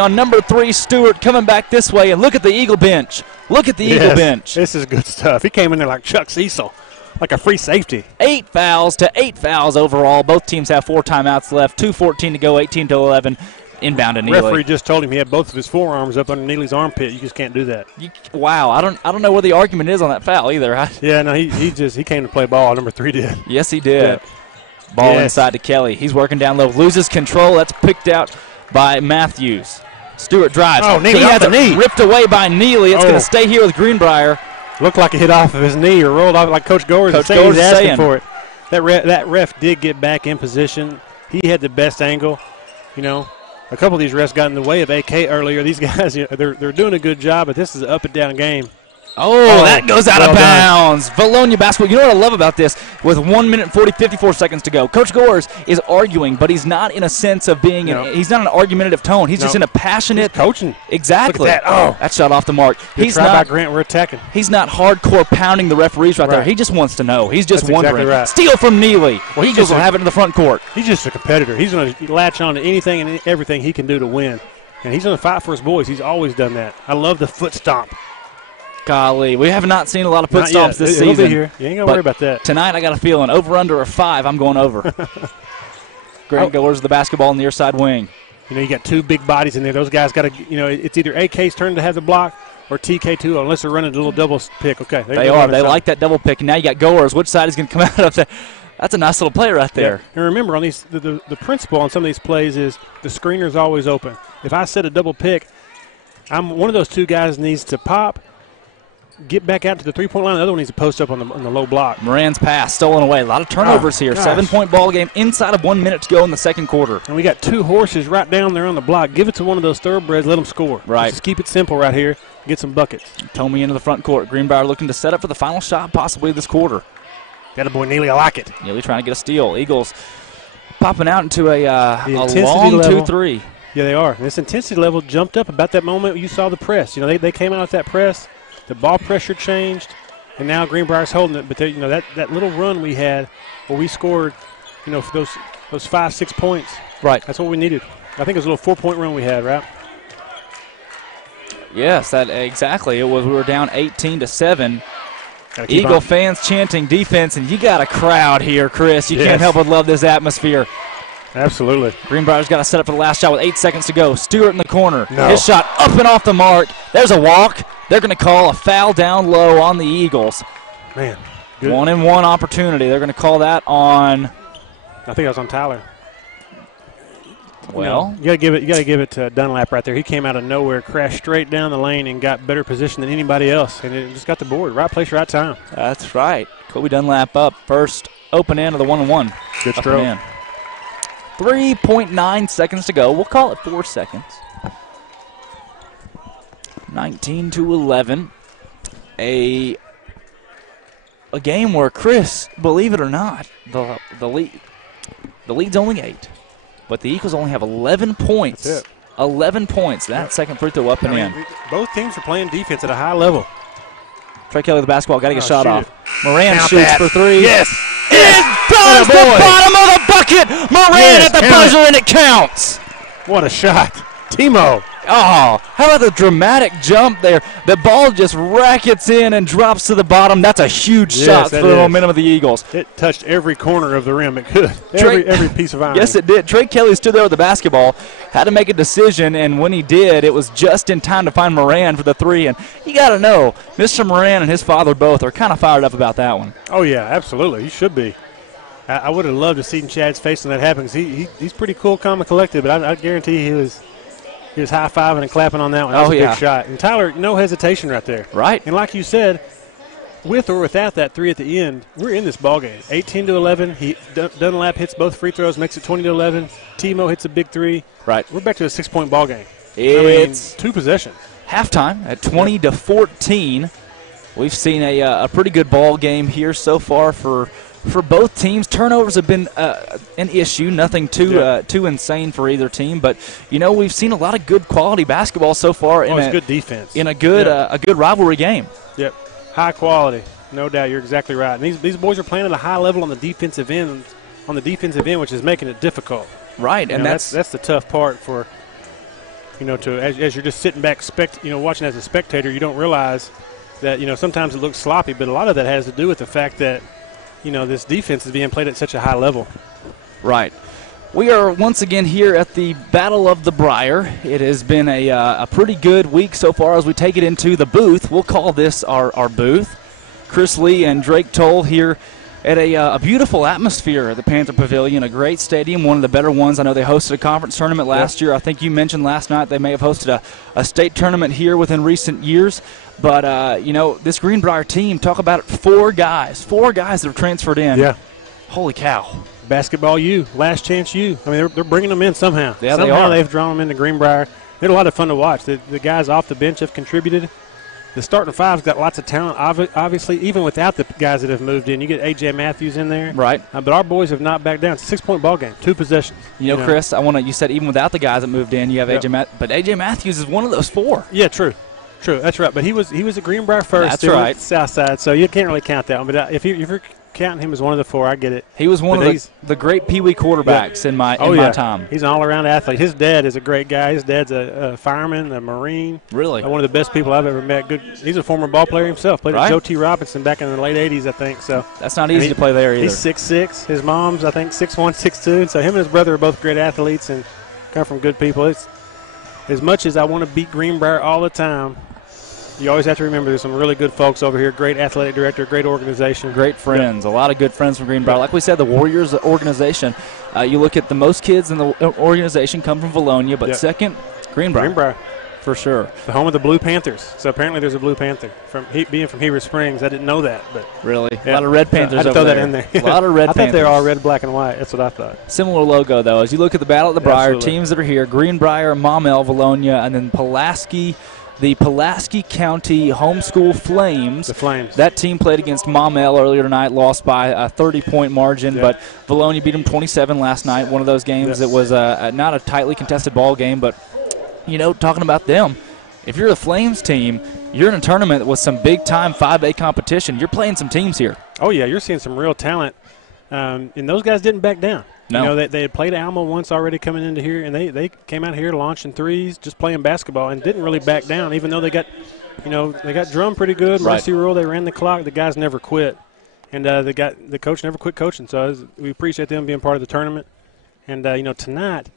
on number 3, Stewart, coming back this way. And look at the Eagle bench. Look at the Eagle bench. This is good stuff. He came in there like Chuck Cecil, like a free safety. 8 fouls to 8 fouls overall. Both teams have 4 timeouts left. 2:14 to go, 18-11. Inbound to Neely. The referee just told him he had both of his forearms up under Neely's armpit. You just can't do that. Wow, I don't know where the argument is on that foul either. Yeah, no, he came to play ball. Number 3 did. Yes, he did. Yeah. Ball inside to Kelly. He's working down low. Loses control. That's picked out by Matthews. Stewart drives. Oh, Neely he has it ripped away by Neely. It's going to stay here with Greenbrier. Looked like it hit off of his knee or rolled off like Coach Goers is asking for it. That ref did get back in position. He had the best angle. You know, a couple of these refs got in the way of AK earlier. These guys, they're doing a good job, but this is an up and down game. Oh, that goes out of bounds. Vilonia basketball. You know what I love about this? With 1 minute 54 seconds to go, Coach Goers is arguing, but he's not in a sense of being. He's not an argumentative tone. He's just in a passionate. He's coaching. Exactly. Look at that. Oh, that shot off the mark. He's not. By Grant, we're attacking. He's not hardcore pounding the referees right there. He just wants to know. He's just wondering. Exactly right. Steal from Neely. Well, Eagles will have it in the front court. He's just a competitor. He's going to latch on to anything and everything he can do to win, and he's going to fight for his boys. He's always done that. I love the foot stomp. Golly, we have not seen a lot of foot stomps this season. It'll be here. You ain't got to worry about that. Tonight I got a feeling over under a 5, I'm going over. Grant Goers the basketball in the near side wing. You know, you got 2 big bodies in there. Those guys got to, it's either AK's turn to have the block or TK2, unless they're running a little double pick. Okay. They are. They like that double pick. And now you got Goers. Which side is going to come out of that? That's a nice little play right there. Yeah. And remember, on these, the principle on some of these plays is the screener's always open. If I set a double pick, I'm one of those 2 guys needs to pop, get back out to the 3-point line. The other one needs to post up on the low block. Moran's pass stolen away. A lot of turnovers here. Gosh. 7-point ball game inside of 1 minute to go in the second quarter. And we got 2 horses right down there on the block. Give it to one of those thoroughbreds. Let them score. Right. Just keep it simple right here. Get some buckets. Tomey into the front court. Greenbrier looking to set up for the final shot possibly this quarter. Got a boy Neely. I like it. Neely trying to get a steal. Eagles popping out into a long level. 2-3. Yeah, they are. This intensity level jumped up about that moment you saw the press. You know, they came out with that press. The ball pressure changed, and now Greenbrier's holding it. But they, you know, that little run we had where we scored, you know, for those 5-6 points. Right. That's what we needed. I think it was a little 4-point run we had, right? Yes, that exactly. It was. We were down 18-7. Eagle fans chanting defense, and you got a crowd here, Chris. You can't help but love this atmosphere. Absolutely. Greenbrier's got to set up for the last shot with 8 seconds to go. Stewart in the corner. No. His shot up and off the mark. There's a walk. They're going to call a foul down low on the Eagles. Man. Good. 1-and-1 opportunity. They're going to call that on. I think that was on Tyler. Well, you got to give it to Dunlap right there. He came out of nowhere, crashed straight down the lane, and got better position than anybody else, and it just got the board. Right place, right time. That's right. Kobe Dunlap up first, open end of the 1-and-1. Good stroke. 3.9 seconds to go. We'll call it 4 seconds. 19-11. A game where, Chris, believe it or not, the lead's only 8. But the Eagles only have 11 points. That's it. 11 points. That second free throw up and in. Both teams are playing defense at a high level. Trey Kelly with the basketball. Got to get a shot off. It. Moran shoots for 3. Yes. It does the bottom of the bucket. Moran at the buzzer, and it counts. What a shot. Timo. Oh, how about the dramatic jump there? The ball just rackets in and drops to the bottom. That's a huge shot for the momentum of the Eagles. It touched every corner of the rim it could. Every piece of iron. Yes, it did. Trey Kelly stood there with the basketball, had to make a decision, and when he did, it was just in time to find Moran for the 3. And you got to know, Mr. Moran and his father both are kind of fired up about that one. Oh, yeah, absolutely. He should be. I would have loved to see Chad's face when that happened because he's pretty cool, calm, and collected, but I guarantee he was high-fiving and clapping on that one. That was a big shot. And Tyler, no hesitation right there. Right. And like you said, with or without that 3 at the end, we're in this ballgame. 18-11. Dunlap hits both free throws, makes it 20-11. Timo hits a big 3. Right. We're back to a 6-point ballgame. It's 2 possessions. Halftime at 20-14. We've seen a pretty good ball game here so far for both teams. Turnovers have been an issue, nothing too insane for either team. But, you know, we've seen a lot of good quality basketball so far in good defense. In a good rivalry game. Yep, high quality, no doubt. You're exactly right. And these boys are playing at a high level on the defensive end, which is making it difficult. Right, and that's the tough part for, you know, as you're just sitting back, watching as a spectator, you don't realize that, you know, sometimes it looks sloppy, but a lot of that has to do with the fact that, you know, this defense is being played at such a high level. Right. We are once again here at the Battle of the Briar. It has been a pretty good week so far as we take it into the booth. We'll call this our booth. Chris Lee and Drake Toll here at a beautiful atmosphere at the Panther Pavilion, a great stadium, one of the better ones. I know they hosted a conference tournament last year. I think you mentioned last night they may have hosted a state tournament here within recent years. But, you know, this Greenbrier team, talk about it, 4 guys that have transferred in. Yeah. Holy cow. Basketball U, last chance U. I mean, they're bringing them in somehow. Yeah, somehow they've drawn them into Greenbrier. They had a lot of fun to watch. The guys off the bench have contributed. The starting 5's got lots of talent, obviously, even without the guys that have moved in. You get A.J. Matthews in there. Right. But our boys have not backed down. It's a 6-point ball game, 2 possessions. You know, Chris, you said even without the guys that moved in, you have A.J. Matthews. But A.J. Matthews is one of those 4. Yeah, true. That's right. But he was a Greenbrier first. That's right. South side, so you can't really count that one. But if you're counting him as one of the 4, I get it. He was one of the great Pee Wee quarterbacks in my time. He's an all-around athlete. His dad is a great guy. His dad's a fireman, a Marine. Really? One of the best people I've ever met. He's a former ball player himself. Played at Joe T. Robinson back in the late 80s, I think. So that's not easy to play there either. He's 6'6". His mom's, I think, 6'1", 6'2". And so him and his brother are both great athletes and come from good people. It's, as much as I want to beat Greenbrier all the time, you always have to remember there's some really good folks over here, great athletic director, great organization. Great friends, a lot of good friends from Greenbrier. Like we said, the Warriors organization, you look at the most kids in the organization come from Vilonia, but second, Greenbrier. Greenbrier. For sure. The home of the Blue Panthers. So apparently there's a Blue Panther. Being from Heber Springs, I didn't know that. But really? A lot of Red Panthers I had to throw that in there. A lot of Red Panthers. I thought they were all red, black, and white. That's what I thought. Similar logo, though. As you look at the Battle of the Briar, teams that are here, Greenbrier, Maumelle, Vilonia, and then Pulaski, the Pulaski County Homeschool Flames. The Flames. That team played against Maumelle earlier tonight, lost by a 30-point margin, but Vilonia beat them 27 last night. One of those games that was not a tightly contested ball game, but, you know, talking about them, if you're the Flames team, you're in a tournament with some big-time 5A competition. You're playing some teams here. Oh, yeah, you're seeing some real talent. And those guys didn't back down. No. You know, they had played Alma once already coming into here, and they came out here launching threes, just playing basketball, and didn't really back down, even though they got drummed pretty good. Right. Mercy rule, they ran the clock. The guys never quit. And the coach never quit coaching. So we appreciate them being part of the tournament. And, you know, tonight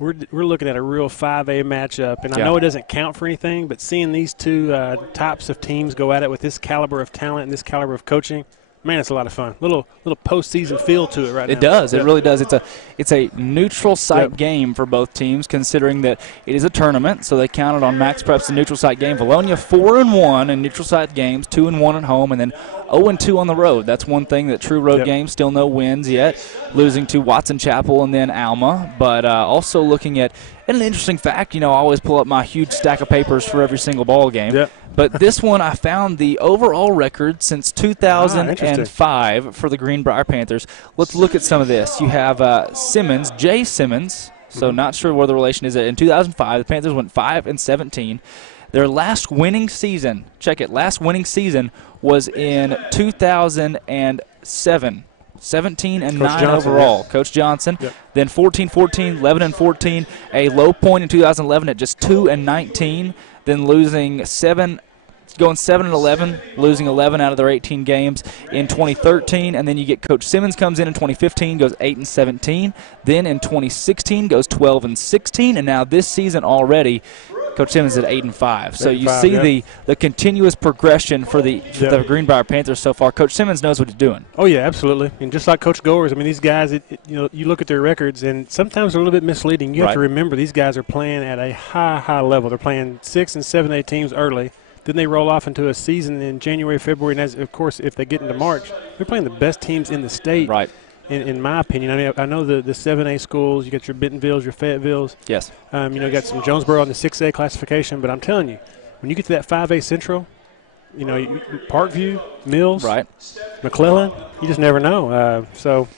we're looking at a real 5A matchup. And I know it doesn't count for anything, but seeing these two types of teams go at it with this caliber of talent and this caliber of coaching, man, it's a lot of fun. Little postseason feel to it right now. It does. It really does. It's a neutral site game for both teams, considering that it is a tournament. So they counted on Max Prep's neutral site game. Vilonia 4-1 in neutral site games, 2-1 at home, and then 0-2 on the road. That's one thing that true road games, still no wins yet, losing to Watson Chapel and then Alma. But also looking at an interesting fact, you know, I always pull up my huge stack of papers for every single ball game. Yep. But this one, I found the overall record since 2005 for the Greenbrier Panthers. Let's look at some of this. You have Simmons, Jay Simmons, so not sure where the relation is. In 2005, the Panthers went 5-17. Their last winning season, check it, last winning season was in 2007. 17-9 overall. Coach Johnson. Then 14-14, 11-14. A low point in 2011 at just 2-19. Then losing going 7-11, losing 11 out of their 18 games in 2013. And then you get Coach Simmons comes in 2015, goes 8-17. Then in 2016 goes 12-16, and now this season already, Coach Simmons at 8-5. So you see the continuous progression for the Greenbrier Panthers so far. Coach Simmons knows what he's doing. Oh yeah, absolutely. And just like Coach Goers, I mean, these guys, you know, you look at their records, and sometimes they're a little bit misleading. You have to remember these guys are playing at a high level. They're playing 6 and 7A teams early. Then they roll off into a season in January, February, and of course, if they get into March, they're playing the best teams in the state. Right. In my opinion, I mean, I know the 7A schools. You got your Bentonvilles, your Fayettevilles. Yes. You know, you got some Jonesboro on the 6A classification. But I'm telling you, when you get to that 5A Central, you know, Parkview, Mills, McClellan, you just never know. So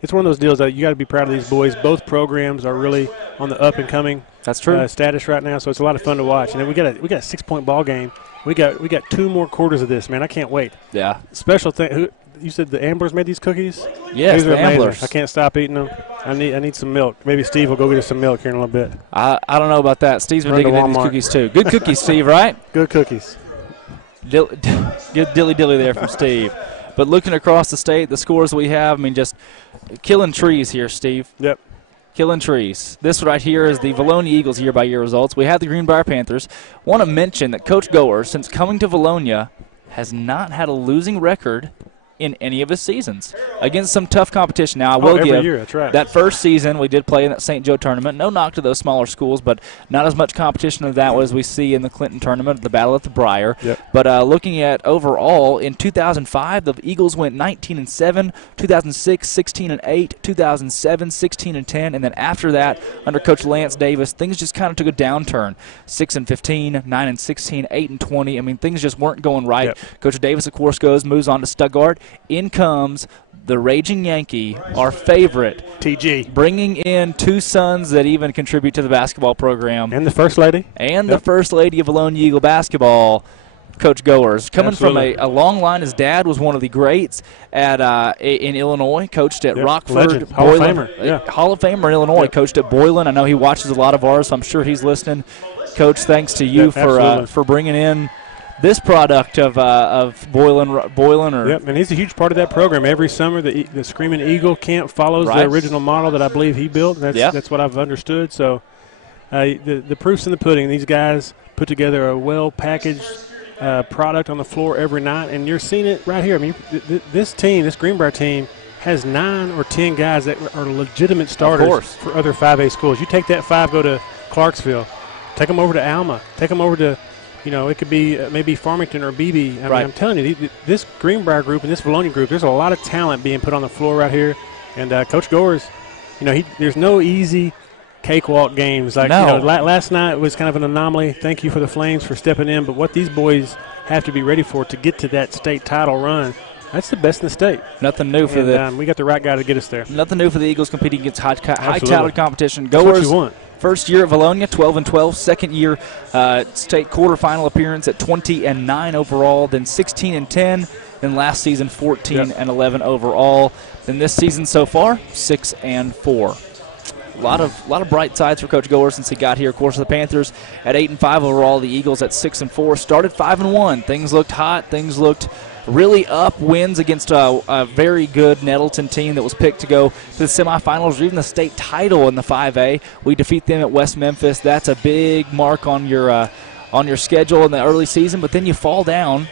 it's one of those deals that you got to be proud of these boys. Both programs are really on the up and coming. That's true. Status right now, so it's a lot of fun to watch. And then we got a 6-point ball game. We got 2 more quarters of this, man. I can't wait. Yeah. Special thing. You said the Amblers made these cookies? Yes, these are the Amblers. I can't stop eating them. I need some milk. Maybe Steve will go get us some milk here in a little bit. I don't know about that. Steve's been digging into these cookies too. Good cookies, Steve, right? Good cookies. Good dilly-dilly there from Steve. But looking across the state, the scores we have, I mean, just killing trees here, Steve. Yep. Killing trees. This right here is the Vilonia Eagles year-by-year results. We have the Greenbrier Panthers. Want to mention that Coach Goer, since coming to Vilonia, has not had a losing record in any of his seasons against some tough competition. Now, I will give year, that's right. That first season we did play in that St. Joe tournament. No knock to those smaller schools, but not as much competition of that as we see in the Clinton tournament, the battle at the Briar. Yep. But looking at overall, in 2005, the Eagles went 19-7, 2006, 16-8, 2007, 16-10, and then after that, under Coach Lance Davis, things just kind of took a downturn. 6-15, 9-16, 8-20. I mean, things just weren't going right. Yep. Coach Davis, of course, moves on to Stuttgart. In comes the Raging Yankee, our favorite. TG. Bringing in 2 sons that even contribute to the basketball program. And the First Lady. And the First Lady of Vilonia Eagle basketball, Coach Goers. Coming from a long line. His dad was one of the greats in Illinois, coached at Rockford. Legend. Hall of Famer. Hall of Famer in Illinois, coached at Boylan. I know he watches a lot of ours, so I'm sure he's listening. Coach, thanks to you for bringing in this product of Boylan. Yep, and he's a huge part of that program. Every summer, the Screaming Eagle camp follows the original model that I believe he built. That's what I've understood. So the proof's in the pudding. These guys put together a well-packaged product on the floor every night, and you're seeing it right here. I mean, this Greenbrier team, has 9 or 10 guys that are legitimate starters for other 5A schools. You take that 5, go to Clarksville, take them over to Alma, take them over to, you know, it could be maybe Farmington or Beebe. I mean, I'm telling you, this Greenbrier group and this Vilonia group, there's a lot of talent being put on the floor right here. And Coach Goers, you know, there's no easy cakewalk games. Like, no. Last night was kind of an anomaly. Thank you for the Flames for stepping in. But what these boys have to be ready for to get to that state title run, that's the best in the state. Nothing new for we got the right guy to get us there. Nothing new for the Eagles competing against high-touted competition. That's what you want. First year at Vilonia, 12-12. Second year, state quarterfinal appearance at 20-9 overall. Then 16-10. Then last season, 14-11 overall. Then this season so far, 6-4. A lot of bright sides for Coach Goer since he got here. Of course, the Panthers at 8-5 overall. The Eagles at 6-4. Started 5-1. Things looked hot. Things looked really up. Wins against a very good Nettleton team that was picked to go to the semifinals or even the state title in the 5A. We defeat them at West Memphis. That's a big mark on your schedule in the early season. But then you fall down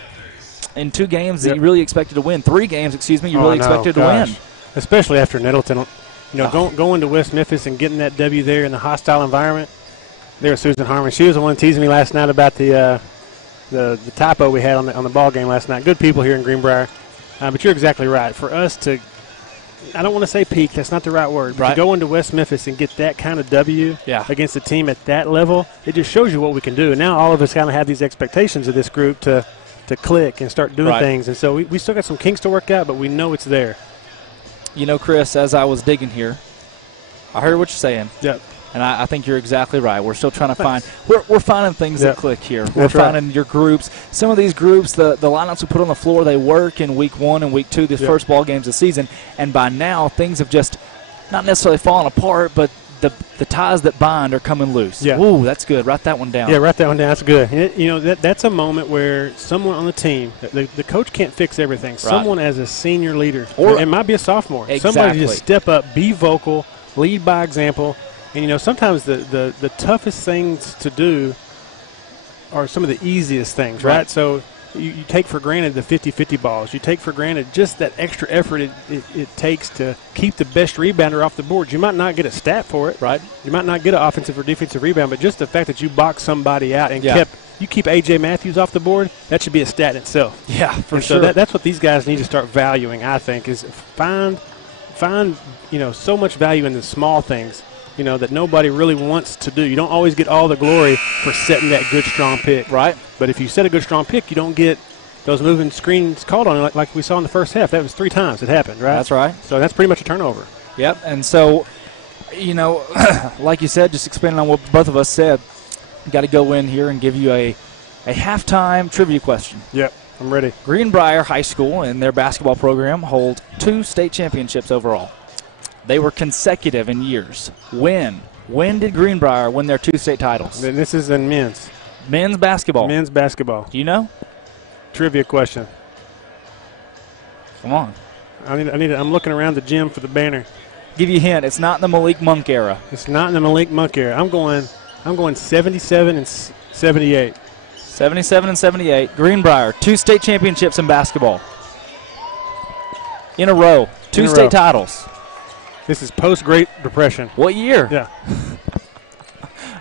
in 2 games that you really expected to win. 3 games, you really expected to win. Especially after Nettleton. Going to West Memphis and getting that W there in the hostile environment. There was Susan Harmon. She was the one teasing me last night about the typo we had on the ball game last night. Good people here in Greenbrier. But you're exactly right. For us to, I don't want to say peak. That's not the right word. But to go into West Memphis and get that kind of W against a team at that level, it just shows you what we can do. And now all of us kind of have these expectations of this group to click and start doing things. And so we still got some kinks to work out, but we know it's there. Chris, as I was digging here, I heard what you're saying. Yep. And I think you're exactly right. We're still trying to find we're finding things that click here. We're finding your groups. Some of these groups, the lineups we put on the floor, they work in week 1 and week 2, the first ball games of the season. And by now, things have just not necessarily fallen apart, but the ties that bind are coming loose. Yeah. Ooh, that's good. Write that one down. Yeah, write that one down. That's good. That's a moment where someone on the team, the coach can't fix everything. Right. Someone as a senior leader, or it might be a sophomore. Exactly. Somebody just step up, be vocal, lead by example. And, sometimes the toughest things to do are some of the easiest things, right? So you take for granted the 50-50 balls. You take for granted just that extra effort it takes to keep the best rebounder off the board. You might not get a stat for it. Right. You might not get an offensive or defensive rebound, but just the fact that you boxed somebody out and keep A.J. Matthews off the board, that should be a stat in itself. Yeah, for sure. So that's what these guys need to start valuing, I think, is find so much value in the small things, that nobody really wants to do. You don't always get all the glory for setting that good, strong pick. Right. But if you set a good, strong pick, you don't get those moving screens called on you like we saw in the first half. That was 3 times it happened, right? That's right. So that's pretty much a turnover. Yep. And so, like you said, just expanding on what both of us said, got to go in here and give you a halftime trivia question. Yep, I'm ready. Greenbrier High School and their basketball program hold 2 state championships overall. They were consecutive in years. When did Greenbrier win their 2 state titles? And this is in men's. Men's basketball. Men's basketball. Do you know? Trivia question. Come on. I'm looking around the gym for the banner. Give you a hint. It's not in the Malik Monk era. It's not in the Malik Monk era. I'm going 77 and 78. 77 and 78. Greenbrier, 2 state championships in basketball. In a row. 2 state titles. This is post-Great Depression. What year? Yeah.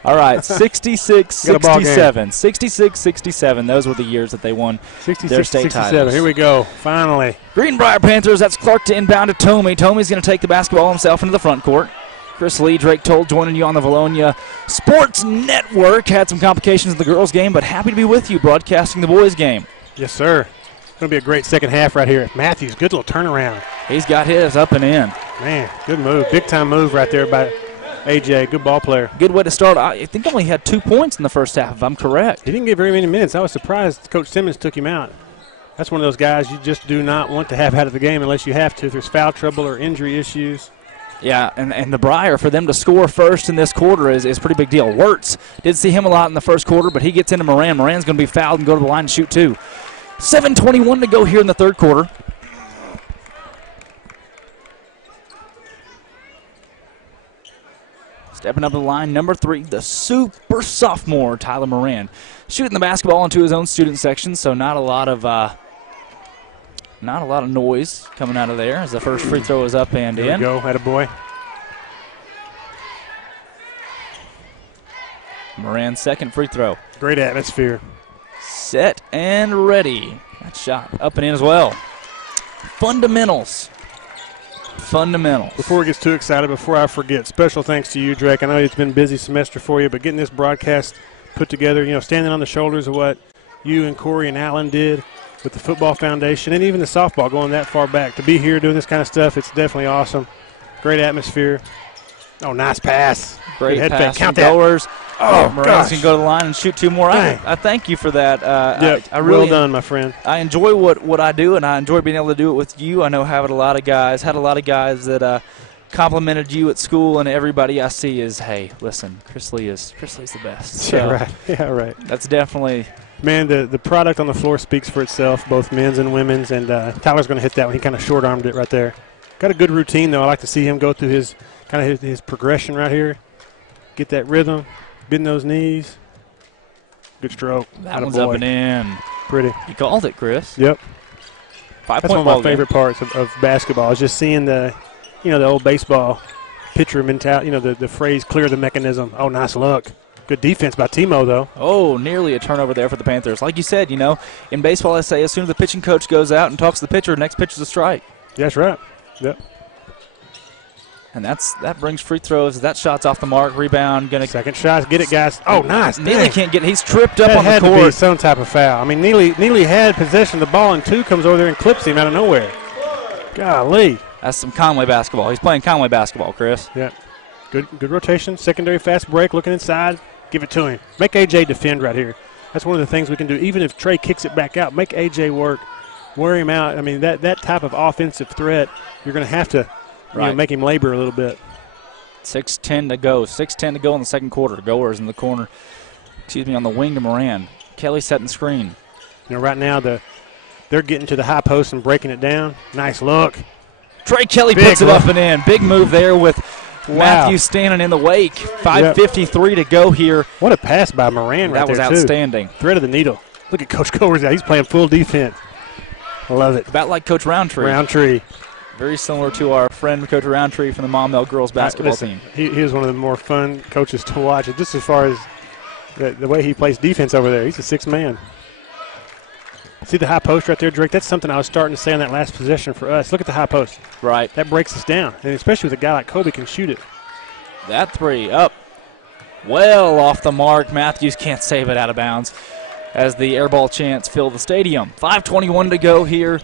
All right, 66-67. 66-67. Those were the years that they won their state titles. Here we go, finally. Greenbrier Panthers, that's Clark to inbound to Tomey. Tomey's going to take the basketball himself into the front court. Chris Lee, Drake Toll joining you on the Vilonia Sports Network. Had some complications in the girls' game, but happy to be with you broadcasting the boys' game. Yes, sir. It's going to be a great second half right here. Matthews, good little turnaround. He's got his up and in. Man, good move. Big-time move right there by A.J., good ball player. Good way to start. I think only had 2 points in the first half, if I'm correct. He didn't get very many minutes. I was surprised Coach Simmons took him out. That's one of those guys you just do not want to have out of the game unless you have to, if there's foul trouble or injury issues. Yeah, and the Briar, for them to score first in this quarter is a pretty big deal. Wirtz, did see him a lot in the first quarter, but he gets into Moran. Moran's going to be fouled and go to the line and shoot 2. 7:21 to go here in the third quarter. Stepping up to the line, number 3, the super sophomore, Tyler Moran. Shooting the basketball into his own student section, so not a lot of noise coming out of there as the first free throw is up and in. There we go, attaboy. Moran's second free throw. Great atmosphere. Set and ready. That shot up and in as well. Fundamentals. Fundamentals. Before we get too excited, before I forget, special thanks to you, Drake. I know it's been a busy semester for you, but getting this broadcast put together, standing on the shoulders of what you and Corey and Alan did with the Football Foundation and even the softball going that far back. To be here doing this kind of stuff, it's definitely awesome. Great atmosphere. Oh, nice pass. Great head pass. fake. Count goers. Oh, Moran's can go to the line and shoot 2 more. I thank you for that. I really well done, my friend. I enjoy what I do, and I enjoy being able to do it with you. I know had a lot of guys that complimented you at school, and everybody I see is, hey, listen, Chris Lee's the best. So Yeah, right. That's definitely. Man, the product on the floor speaks for itself, both men's and women's, and Tyler's going to hit that one. He kind of short-armed it right there. Got a good routine, though. I like to see him go through his progression right here. Get that rhythm, bend those knees. Good stroke. That one's up and in. Pretty. You called it, Chris. Yep. 5-point That's one of my favorite parts of basketball is just seeing the old baseball pitcher mentality, the phrase clear the mechanism. Oh, nice look. Good defense by Timo, though. Oh, nearly a turnover there for the Panthers. Like you said, in baseball, I say as soon as the pitching coach goes out and talks to the pitcher, next pitch is a strike. Yeah, that's right. Yep. And that brings free throws. That shot's off the mark. Rebound. Second shot. Get it, guys. Oh, nice. Neely can't get it. He's tripped up on the court. That had to be some type of foul. I mean, Neely had possession of the ball, and 2 comes over there and clips him out of nowhere. Golly. That's some Conway basketball. He's playing Conway basketball, Chris. Yeah. Good rotation. Secondary fast break. Looking inside. Give it to him. Make A.J. defend right here. That's one of the things we can do. Even if Trey kicks it back out, make A.J. work. Wear him out. I mean, that type of offensive threat, you're going to have to make him labor a little bit. 6:10 to go. 6:10 to go in the second quarter. Goers in the corner. On the wing to Moran. Kelly setting screen. Right now they're getting to the high post and breaking it down. Nice look. Trey Kelly puts it up and in. Big move there with Matthews standing in the wake. 5:53 to go here. What a pass by Moran right there, That was outstanding. Thread of the needle. Look at Coach Goers out. He's playing full defense. I love it. About like Coach Roundtree. Very similar to our friend Coach Roundtree from the Maumelle girls basketball team. He is one of the more fun coaches to watch. Just as far as the way he plays defense over there. He's a 6th man. See the high post right there, Drake? That's something I was starting to say on that last possession for us. Look at the high post. Right. That breaks us down, and especially with a guy like Kobe can shoot it. That 3 up. Well off the mark. Matthews can't save it out of bounds as the airball chants fill the stadium. 5:21 to go here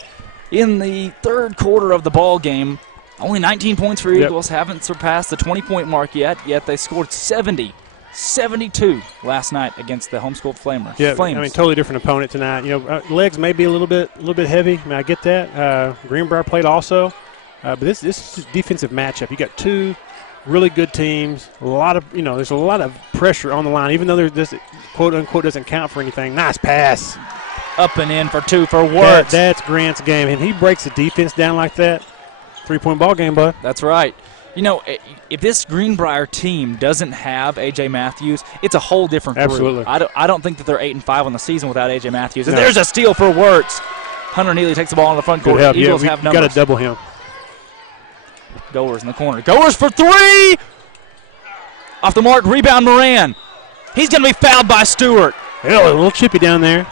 in the third quarter of the ball game. Only 19 points for Eagles. Haven't surpassed the 20-point mark yet they scored 72 last night against the homeschooled Flamers. Yeah, Flames. I mean, totally different opponent tonight. Legs may be a little bit heavy. I mean, I get that. Greenbrier played also, but this is a defensive matchup. You got 2 really good teams. A lot of there's a lot of pressure on the line, even though this quote unquote doesn't count for anything. Nice pass. Up and in for 2 for Wirtz. That's Grant's game, and he breaks the defense down like that. 3-point ball game, bud. That's right. If this Greenbrier team doesn't have A.J. Matthews, it's a whole different group. Absolutely. I don't think that they're 8-5 on the season without A.J. Matthews. No. There's a steal for Wirtz. Hunter Neely takes the ball in the front court. Eagles have numbers. Got to double him. Goers in the corner. Goers for 3! Off the mark, rebound Moran. He's going to be fouled by Stewart. Yeah, a little chippy down there.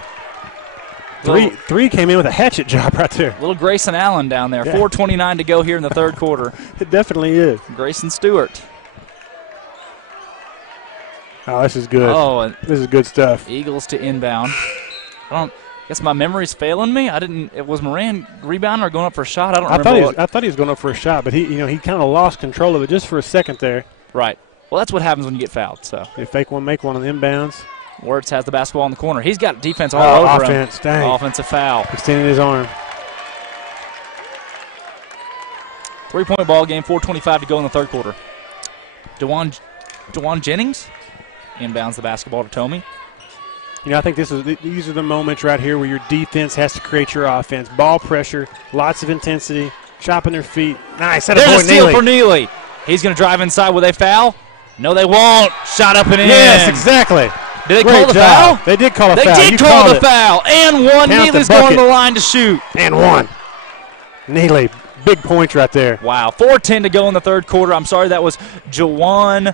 Three came in with a hatchet job right there. Little Grayson Allen down there. Yeah. 4:29 to go here in the third quarter. It definitely is. Grayson Stewart. Oh, this is good. Oh, this is good stuff. Eagles to inbound. I guess my memory's failing me. Was Moran rebounding or going up for a shot? I thought he was going up for a shot, but he kind of lost control of it just for a second there. Right. Well, that's what happens when you get fouled. So they fake one, make one on the inbounds. Wirtz has the basketball in the corner. He's got defense all over him. Dang. Offensive foul. Extending his arm. 3-point ball game, 4:25 to go in the third quarter. DeJuan Jennings inbounds the basketball to Tomey. I think these are the moments right here where your defense has to create your offense. Ball pressure, lots of intensity, chopping their feet. Nice. There's a steal for Neely. He's going to drive inside. Will they foul? No, they won't. Shot up and in. Yes, exactly. Did they call the foul? They did call a foul. They did call the foul. And one. Neely's going to the line to shoot. And one. Neely, big points right there. Wow. 4:10 to go in the third quarter. I'm sorry, that was Jawan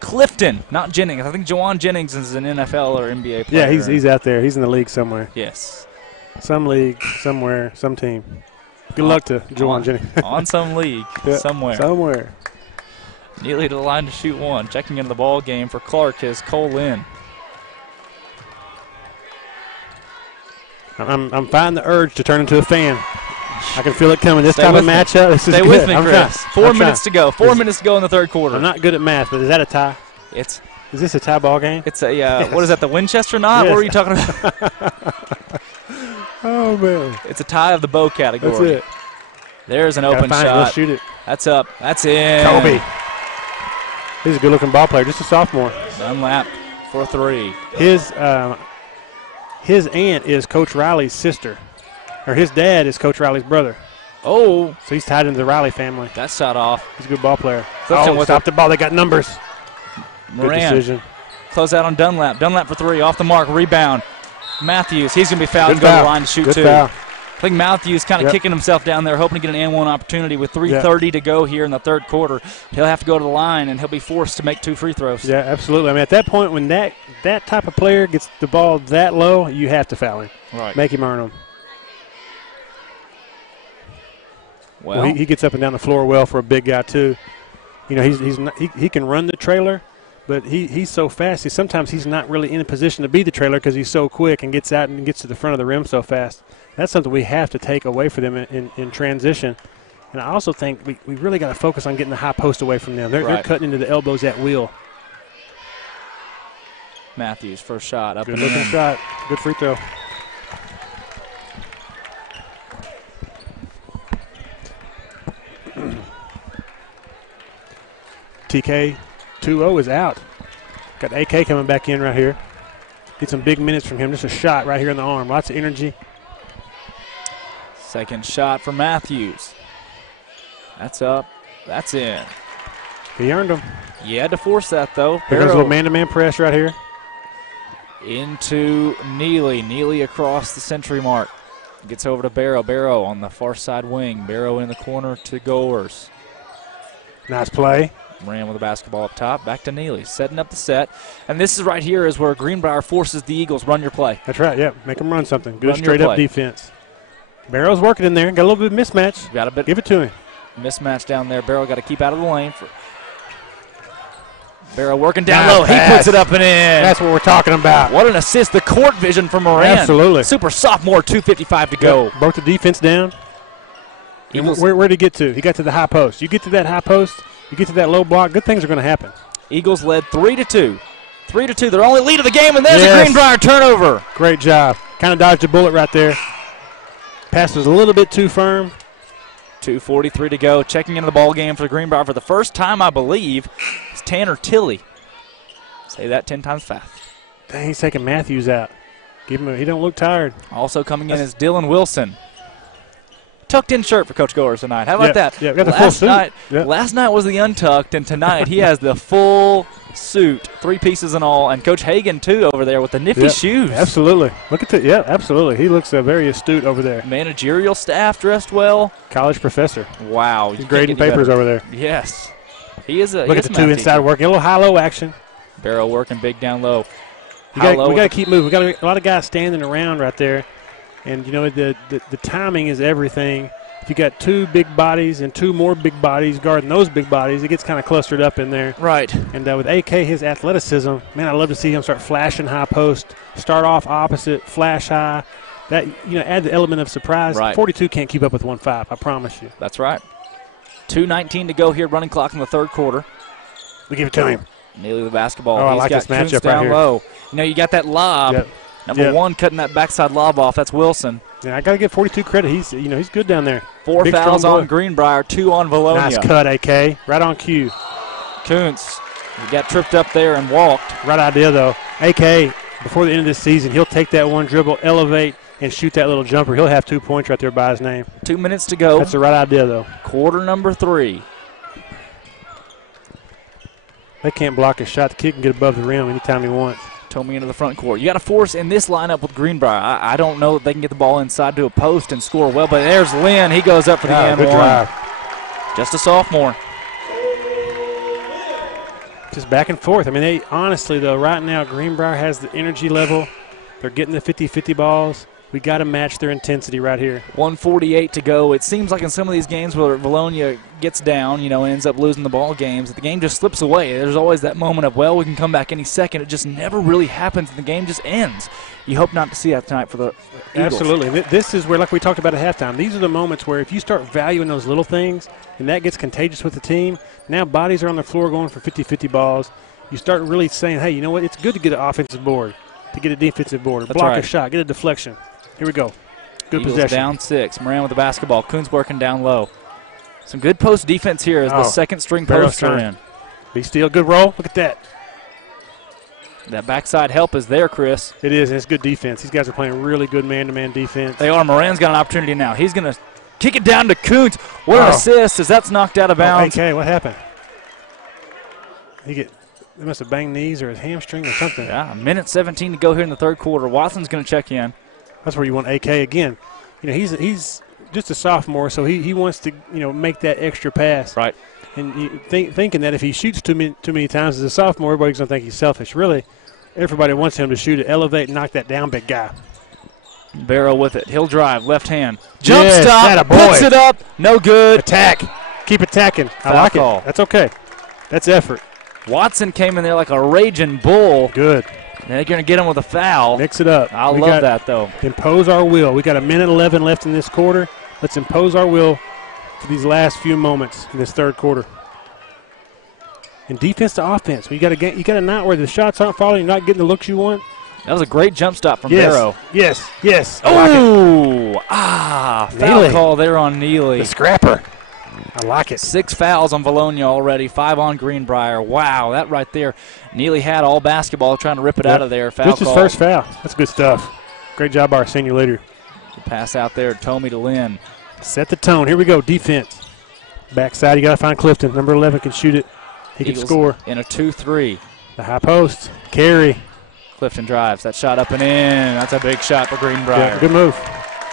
Clifton, not Jennings. I think Jawan Jennings is an NFL or NBA player. Yeah, he's out there. He's in the league somewhere. Yes. Some league, somewhere, some team. Good luck to Joel and Jenny. On some league somewhere. Somewhere. Neely to the line to shoot one. Checking into the ball game for Clark is Cole Lynn. I'm fighting the urge to turn into a fan. I can feel it coming. This type of matchup. This is Stay good. with me, I'm Chris. trying. 4 minutes to go. 4 minutes to go in the third quarter. I'm not good at math, but is that a tie? Is this a tie ball game? It's a what is that? The Winchester knot? Yes. What are you talking about? Oh man! It's a tie of the bow category. That's it. There's an open shot. Let's shoot it. That's up. That's in. Kobe. He's a good-looking ball player. Just a sophomore. Dunlap for three. His aunt is Coach Riley's sister, or his dad is Coach Riley's brother. Oh. So he's tied into the Riley family. That shot off. He's a good ball player. Stop the ball. They got numbers. Moran. Good decision. Close out on Dunlap. Dunlap for three. Off the mark. Rebound. Matthews. He's going to be fouled and go to the line to shoot two. Foul. I think Matthews kind of kicking himself down there, hoping to get an and-one opportunity with 3:30 to go here in the third quarter. He'll have to go to the line, and he'll be forced to make two free throws. Yeah, absolutely. I mean, at that point, when that type of player gets the ball that low, you have to foul him. Right. Make him earn them. Well, he gets up and down the floor well for a big guy too. You know, he can run the trailer, but he's so fast. Sometimes he's not really in a position to be the trailer because he's so quick and gets out and gets to the front of the rim so fast. That's something we have to take away from them in transition. And I also think we really got to focus on getting the high post away from them. They're cutting into the elbows at will. Matthews, first shot. Up Good and looking in. shot. Good free throw. TK 2-0 is out. Got AK coming back in right here. Get some big minutes from him. Just a shot right here in the arm. Lots of energy. Second shot for Matthews. That's up. That's in. He earned them. You had to force that, though. Here comes a little man-to-man press right here. Into Neely. Neely across the century mark. Gets over to Barrow. Barrow on the far side wing. Barrow in the corner to Goers. Nice play. Ran with the basketball up top. Back to Neely. Setting up the set. And this is right here is where Greenbrier forces the Eagles. Run your play. That's right, yeah. Make them run something. Good straight-up defense. Barrow's working in there. Got a little bit of mismatch. Got a bit. Give it to him. Mismatch down there. Barrow got to keep out of the lane. Barrow working down low. He puts it up and in. That's what we're talking about. What an assist. The court vision from Moran. Absolutely. Super sophomore, 2:55 to go. Broke the defense down. Where did he get to? He got to the high post. You get to that high post, you get to that low block, good things are going to happen. Eagles led 3-2. 3-2. Their only lead of the game, and there's a Greenbrier turnover. Great job. Kind of dodged a bullet right there. Pass was a little bit too firm. 2:43 to go. Checking into the ball game for the Greenbrier for the first time, I believe, is Tanner Tilley. Say that 10 times fast. Dang, he's taking Matthews out. He don't look tired. Also coming in is Dylan Wilson. Tucked in shirt for Coach Goers tonight. How about that? Yeah, got the full suit. Last night was the untucked, and tonight he has the full suit, 3 pieces and all, and Coach Hagan too over there with the nifty shoes. Absolutely. Look at that. Absolutely. He looks very astute over there. Managerial staff dressed well. College professor. Wow. He's grading papers over there. Yes. He is a Look at the 2 inside working. A little high-low action. Barrow working big down low. We got to keep moving. We got a lot of guys standing around right there, and you know the timing is everything. If you got 2 big bodies and 2 more big bodies guarding those big bodies, it gets kind of clustered up in there. Right. And with AK, his athleticism, man, I love to see him start flashing high post, start off opposite, flash high. That add the element of surprise. Right. 42 can't keep up with 1.5. I promise you. That's right. 2:19 to go here, running clock in the third quarter. We give it to him. Neely the basketball. Oh, I like this matchup right here. Low. You got that lob. Yep. Number 1 cutting that backside lob off. That's Wilson. Yeah, I got to give 42 credit. He's good down there. 4 Big, fouls on Greenbrier, 2 on Vilonia. Nice cut, AK. Right on cue. Kuntz got tripped up there and walked. Right idea, though. AK, before the end of this season, he'll take that one dribble, elevate, and shoot that little jumper. He'll have 2 points right there by his name. 2 minutes to go. That's the right idea, though. Quarter number 3. They can't block a shot. The kid can get above the rim anytime he wants. Tomey into the front court. You got to force in this lineup with Greenbrier. I don't know if they can get the ball inside to a post and score well, but there's Lynn. He goes up for the and good one. Drive. Just a sophomore. Just back and forth. I mean, honestly, though, right now, Greenbrier has the energy level. They're getting the 50-50 balls. We got to match their intensity right here. 1:48 to go. It seems like in some of these games where Vilonia gets down, ends up losing the ball games, the game just slips away. There's always that moment of, well, we can come back any second. It just never really happens, and the game just ends. You hope not to see that tonight for the Eagles. Absolutely. This is where, like we talked about at halftime, these are the moments where if you start valuing those little things and that gets contagious with the team, now bodies are on the floor going for 50-50 balls. You start really saying, hey, you know what, it's good to get an offensive board, to get a defensive board, block a shot, get a deflection. Here we go. Good Eagles possession. Down 6. Moran with the basketball. Kuntz working down low. Some good post defense here as the second-string posts are in. Be still. Good roll. Look at that. That backside help is there, Chris. It is, and it's good defense. These guys are playing really good man-to-man defense. They are. Moran's got an opportunity now. He's going to kick it down to Kuntz. What an assist as that's knocked out of bounds. AK, what happened? They must have banged knees or his hamstring or something. Yeah, 1:17 to go here in the third quarter. Watson's going to check in. That's where you want AK again. He's just a sophomore, so he wants to make that extra pass. Right. And thinking that if he shoots too many times as a sophomore, everybody's going to think he's selfish. Really, everybody wants him to shoot it, elevate, and knock that down, big guy. Barrow with it. He'll drive, left hand. Jump yes, stop, puts it up, no good. Attack. Keep attacking. I like it. That's okay. That's effort. Watson came in there like a raging bull. Good. They're going to get him with a foul. Mix it up. I love that, though. Impose our will. We got 1:11 left in this quarter. Let's impose our will for these last few moments in this third quarter. And defense to offense. You got a night where the shots aren't falling, you're not getting the looks you want. That was a great jump stop from Barrow. Yes. Oh, foul call there on Neely. The scrapper. I like it. 6 fouls on Vilonia already, 5 on Greenbrier. Wow, that right there. Neely had all basketball trying to rip it out of there. Foul Just his first foul. That's good stuff. Great job by our senior leader. The pass out there, Tomey to Lynn. Set the tone. Here we go, defense. Backside, you got to find Clifton. Number 11 can shoot it. He Eagles can score. In a 2-3. The high post. Carry. Clifton drives. That shot up and in. That's a big shot for Greenbrier. Yeah, good move.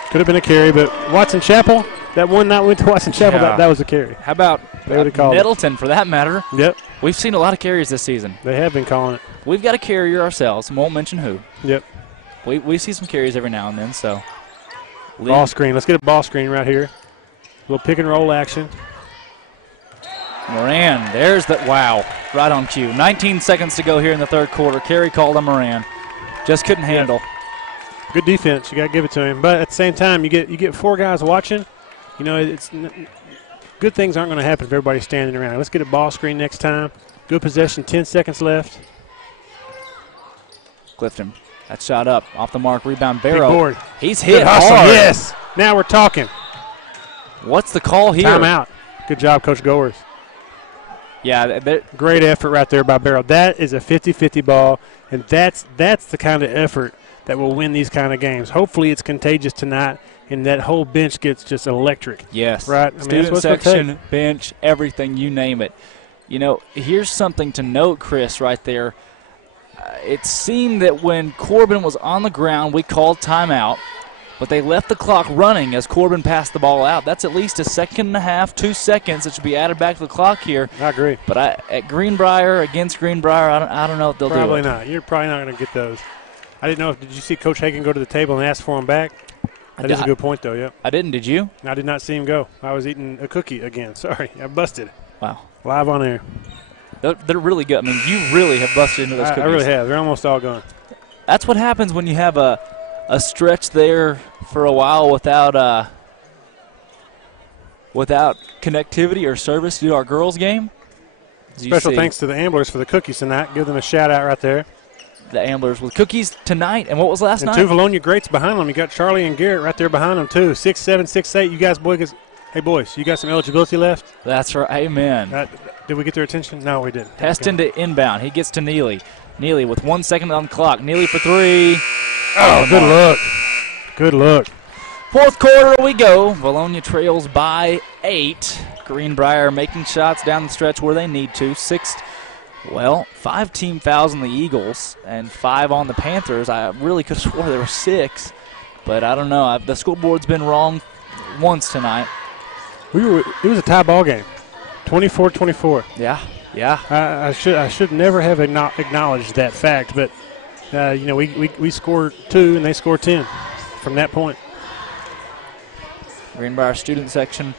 Could have been a carry, but Watson Chapel, that one night we went to Watson Chapel, that was a carry. How about Nettleton, for that matter? Yep. We've seen a lot of carries this season. They have been calling it. We've got a carrier ourselves, and won't mention who. Yep. We see some carries every now and then, so. Ball screen. Let's get a ball screen right here. A little pick and roll action. Moran, there's the, wow, right on cue. 19 seconds to go here in the third quarter. Carry called on Moran. Just couldn't handle. Good defense. You got to give it to him. But at the same time, you get 4 guys watching. It's good things aren't going to happen if everybody's standing around. Let's get a ball screen next time. Good possession. 10 seconds left. Clifton, that shot up off the mark. Rebound Barrow. Big board. He's hit hard. Yes. Now we're talking. What's the call here? Timeout. Good job, Coach Goers. Yeah, great effort right there by Barrow. That is a 50-50 ball, and that's the kind of effort that will win these kind of games. Hopefully it's contagious tonight, and that whole bench gets just electric. Yes. Right? Student section, bench, everything, you name it. Here's something to note, Chris, right there. It seemed that when Corbin was on the ground, we called timeout, but they left the clock running as Corbin passed the ball out. That's at least a second and a half, 2 seconds that should be added back to the clock here. I agree. But at Greenbrier, against Greenbrier, I don't know if they'll do it. Probably not. You're probably not going to get those. I didn't know. Did you see Coach Hagan go to the table and ask for him back? That is a good point, though, yep. I didn't. Did you? I did not see him go. I was eating a cookie again. Sorry. I busted. Wow. Live on air. They're really good. I mean, you really have busted into those cookies. I really have. They're almost all gone. That's what happens when you have a stretch there for a while without connectivity or service to our girls' game. Special thanks to the Amblers for the cookies tonight. Give them a shout-out right there. The Amblers with cookies tonight. And what was last night? And 2 Vilonia greats behind them. You got Charlie and Garrett right there behind them, too. 6'7", 6'8". You guys, hey, boys, you got some eligibility left? That's right. Amen. Did we get their attention? No, we didn't. Heston to inbound. He gets to Neely. Neely with 1 second on the clock. Neely for 3. Oh, good look. Good look. Fourth quarter we go. Vilonia trails by 8. Greenbrier making shots down the stretch where they need to. 5 team fouls on the Eagles and 5 on the Panthers. I really could have swore there were 6, but I don't know. The scoreboard's been wrong once tonight. It was a tie ball game, 24-24. Yeah. I should never have acknowledged that fact, but we scored 2 and they scored 10. from that point. Greenbrier student section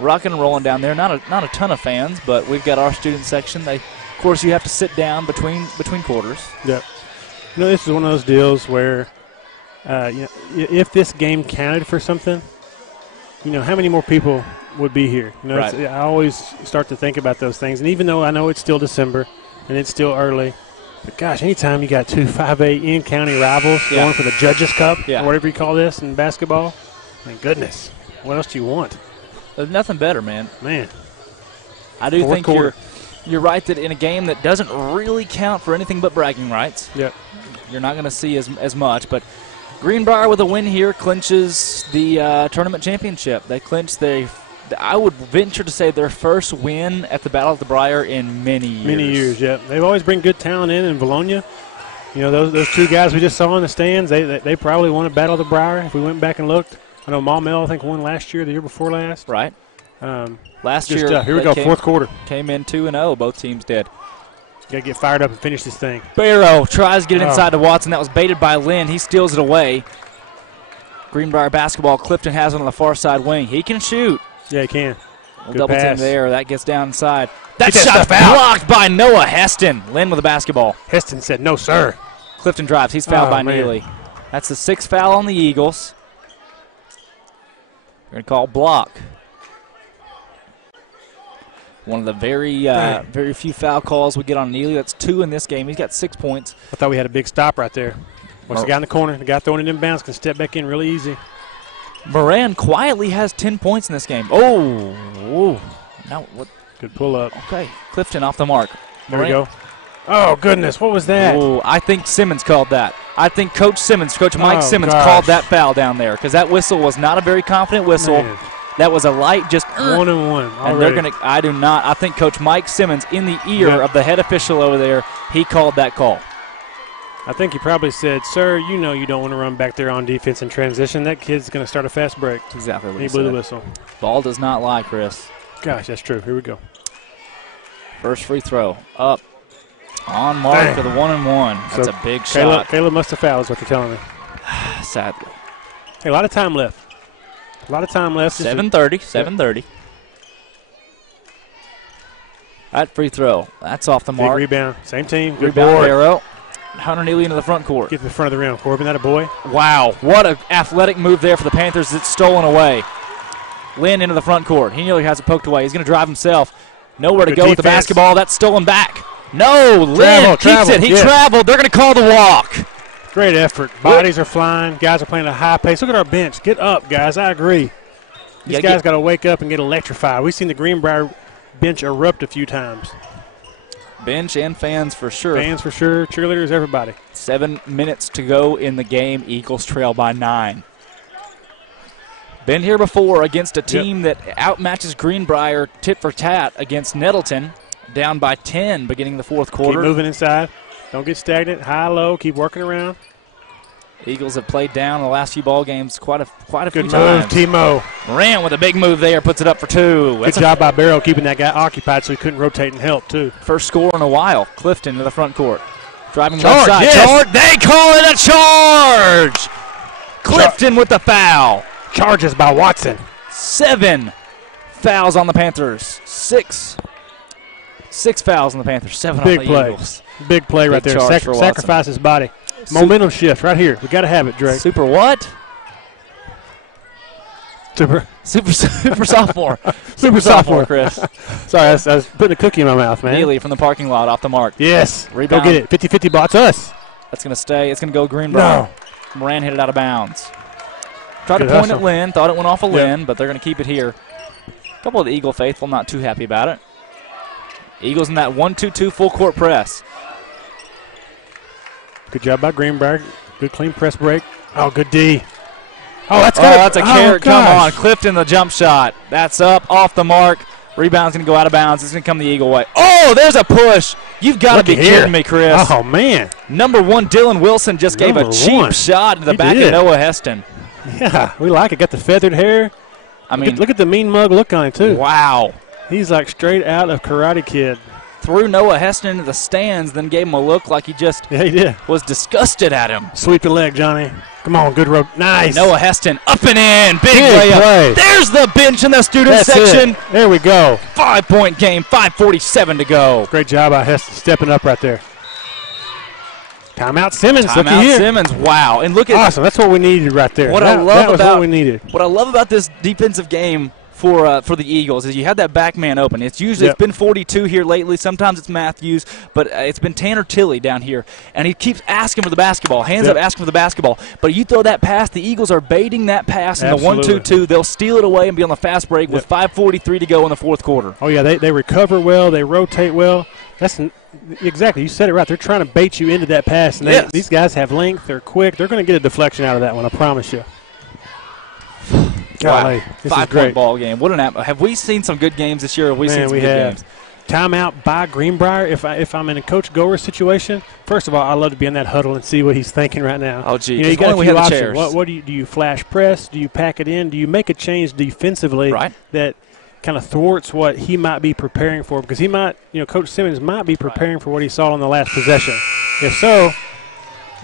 rocking and rolling down there. Not a ton of fans, but we've got our student section. Of course, you have to sit down between quarters. Yep. This is one of those deals where, if this game counted for something, how many more people would be here? Right. I always start to think about those things. And even though I know it's still December and it's still early, but gosh, anytime you got two 5A in-county rivals going for the Judges Cup or whatever you call this in basketball, thank goodness. What else do you want? There's nothing better, man. I do think you're right that in a game that doesn't really count for anything but bragging rights, you're not going to see as much. But Greenbrier with a win here clinches the tournament championship. They clinched I would venture to say their first win at the Battle of the Briar in many years. Many years, yeah. They've always bring good talent in Vilonia. Those two guys we just saw in the stands, they probably won a Battle of the Briar if we went back and looked. I know Maumelle, I think, won last year, the year before last. Right. Last year, here we go, fourth quarter. Came in 2-0, both teams did. Got to get fired up and finish this thing. Barrow tries to get it inside to Watson. That was baited by Lynn. He steals it away. Greenbrier basketball. Clifton has it on the far side wing. He can shoot. Yeah, he can. Double team there. That gets down inside. That shot blocked by Noah Heston. Lynn with the basketball. Heston said, no, sir. Clifton drives. He's fouled by Neely. That's the sixth foul on the Eagles. We're going to call block. One of the very few foul calls we get on Neely. That's 2 in this game. He's got 6 points. I thought we had a big stop right there. Once the guy in the corner, the guy throwing it inbounds can step back in really easy. Moran quietly has 10 points in this game. Oh. Now what? Good pull up. Okay. Clifton off the mark. There we go. Oh, goodness. What was that? Oh, I think Simmons called that. I think Coach Mike Simmons called that foul down there because that whistle was not a very confident whistle. Man. That was a light, just 1-1 already. And they're going to. I think Coach Mike Simmons, in the ear of the head official over there, he called that call. I think he probably said, "Sir, you don't want to run back there on defense in transition. That kid's going to start a fast break." That's exactly what he blew the whistle. Ball does not lie, Chris. Gosh, that's true. Here we go. First free throw up on mark for the 1-1. That's a big shot. Caleb must have fouled, is what they're telling me. Sadly. Hey, a lot of time left. 7:30. That free throw. That's off the mark. Big rebound. Same team. Good rebound. Arrow. Hunter Neely into the front court. Get to the front of the rim. Corbin, that a boy? Wow. What an athletic move there for the Panthers. It's stolen away. Lynn into the front court. He nearly has it poked away. He's going to drive himself. Nowhere to go with the basketball. That's stolen back. No, Lynn keeps it. He traveled. They're going to call the walk. Great effort. Bodies are flying. Guys are playing at a high pace. Look at our bench. Get up, guys. I agree. These guys got to wake up and get electrified. We've seen the Greenbrier bench erupt a few times. Bench and fans for sure. Fans for sure. Cheerleaders, everybody. 7 minutes to go in the game. Eagles trail by 9. Been here before against a team that outmatches Greenbrier tit for tat against Nettleton. Down by 10 beginning the fourth quarter. Keep moving inside. Don't get stagnant. High, low. Keep working around. Eagles have played down in the last few ball games quite a few times. Good move, Timo. Moran with a big move there, puts it up for 2. Good job by Barrow keeping that guy occupied so he couldn't rotate and help, too. First score in a while. Clifton to the front court. Driving left side. Yes. They call it a charge! Clifton with the foul. Charges by Watson. 7 fouls on the Panthers. 6 fouls on the Panthers. 7 on the Eagles. Big play right there. Sacrifice his body. Momentum shift right here. We got to have it, Drake. Super what? Super sophomore. Super sophomore, Chris. Sorry, I was putting a cookie in my mouth, man. Neely from the parking lot off the mark. Yes. Rebound. Go get it. 50-50 ball. It's us. That's going to stay. It's going to go Greenbrier. No. Moran hit it out of bounds. Tried to point at Lynn. Thought it went off of Lynn, but they're going to keep it here. A couple of the Eagle faithful not too happy about it. Eagles in that 1-2-2 full court press. Good job by Greenbrier. Good clean press break. Oh, good D. Oh, that's a carrot. Come on. Clifton the jump shot. That's up, off the mark. Rebound's going to go out of bounds. It's going to come the Eagle way. Oh, there's a push. You've got to be kidding me, Chris. Oh, man. Number 1, Dylan Wilson just gave a cheap shot to the back of Noah Heston. Yeah, we like it. Got the feathered hair. I mean, look at the mean mug look on it, too. Wow. He's like straight out of Karate Kid. threw Noah Heston into the stands, then gave him a look like he just was disgusted at him. Sweep your leg, Johnny. Come on, good road. Nice. Noah Heston up and in. Big layup. Play. There's the bench in the student section. There we go. 5-point game, 5:47 to go. Great job by Heston stepping up right there. Timeout Simmons. Timeout Simmons. Wow. And look at awesome. That's what we needed right there. What I love about what we needed. What I love about this defensive game for the Eagles is you have that back man open. It's usually it's been 42 here lately. Sometimes it's Matthews, but it's been Tanner Tilley down here, and he keeps asking for the basketball. Hands up, asking for the basketball. But you throw that pass, the Eagles are baiting that pass in the 1-2-2. They'll steal it away and be on the fast break with 5:43 to go in the fourth quarter. Oh yeah, they recover well. They rotate well. That's exactly, you said it right. They're trying to bait you into that pass. And these guys have length. They're quick. They're going to get a deflection out of that one, I promise you. Golly, wow. This 5-point ball game. What an have we seen some good games this year? Have we seen some good games? Timeout by Greenbrier. If I'm in a Coach Gower situation, first of all, I love to be in that huddle and see what he's thinking right now. Oh, gee. You got a few options. What do you flash press? Do you pack it in? Do you make a change defensively that kind of thwarts what he might be preparing for? Because he might, Coach Simmons might be preparing for what he saw in the last possession. If so,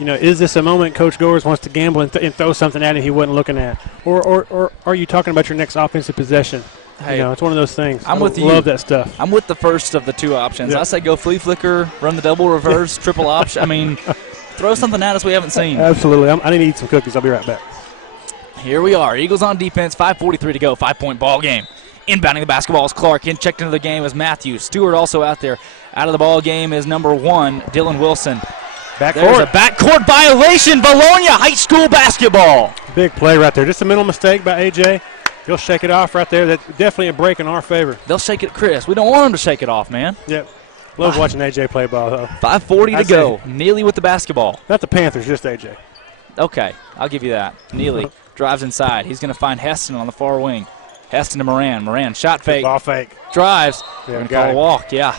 is this a moment Coach Gowers wants to gamble and throw something at him he wasn't looking at? Or are you talking about your next offensive possession? Hey, it's one of those things. I'm with you. Love that stuff. I'm with the first of the two options. I say go flea flicker, run the double reverse, triple option. I mean, throw something at us we haven't seen. Absolutely. I need to eat some cookies. I'll be right back. Here we are. Eagles on defense, 5:43 to go, 5-point ball game. Inbounding the basketball is Clark. In checked into the game is Matthews. Stewart also out there. Out of the ball game is number 1, Dylan Wilson. There's a backcourt violation. Vilonia High School basketball. Big play right there. Just a mental mistake by A.J. He'll shake it off right there. That's definitely a break in our favor. They'll shake it, Chris. We don't want them to shake it off, man. Yep. Love watching A.J. play ball, though. 5:40 to go. Neely with the basketball. Not the Panthers, just A.J. Okay, I'll give you that. Neely drives inside. He's going to find Heston on the far wing. Heston to Moran. Moran, shot fake. Ball fake. Drives. We're going to call a walk, The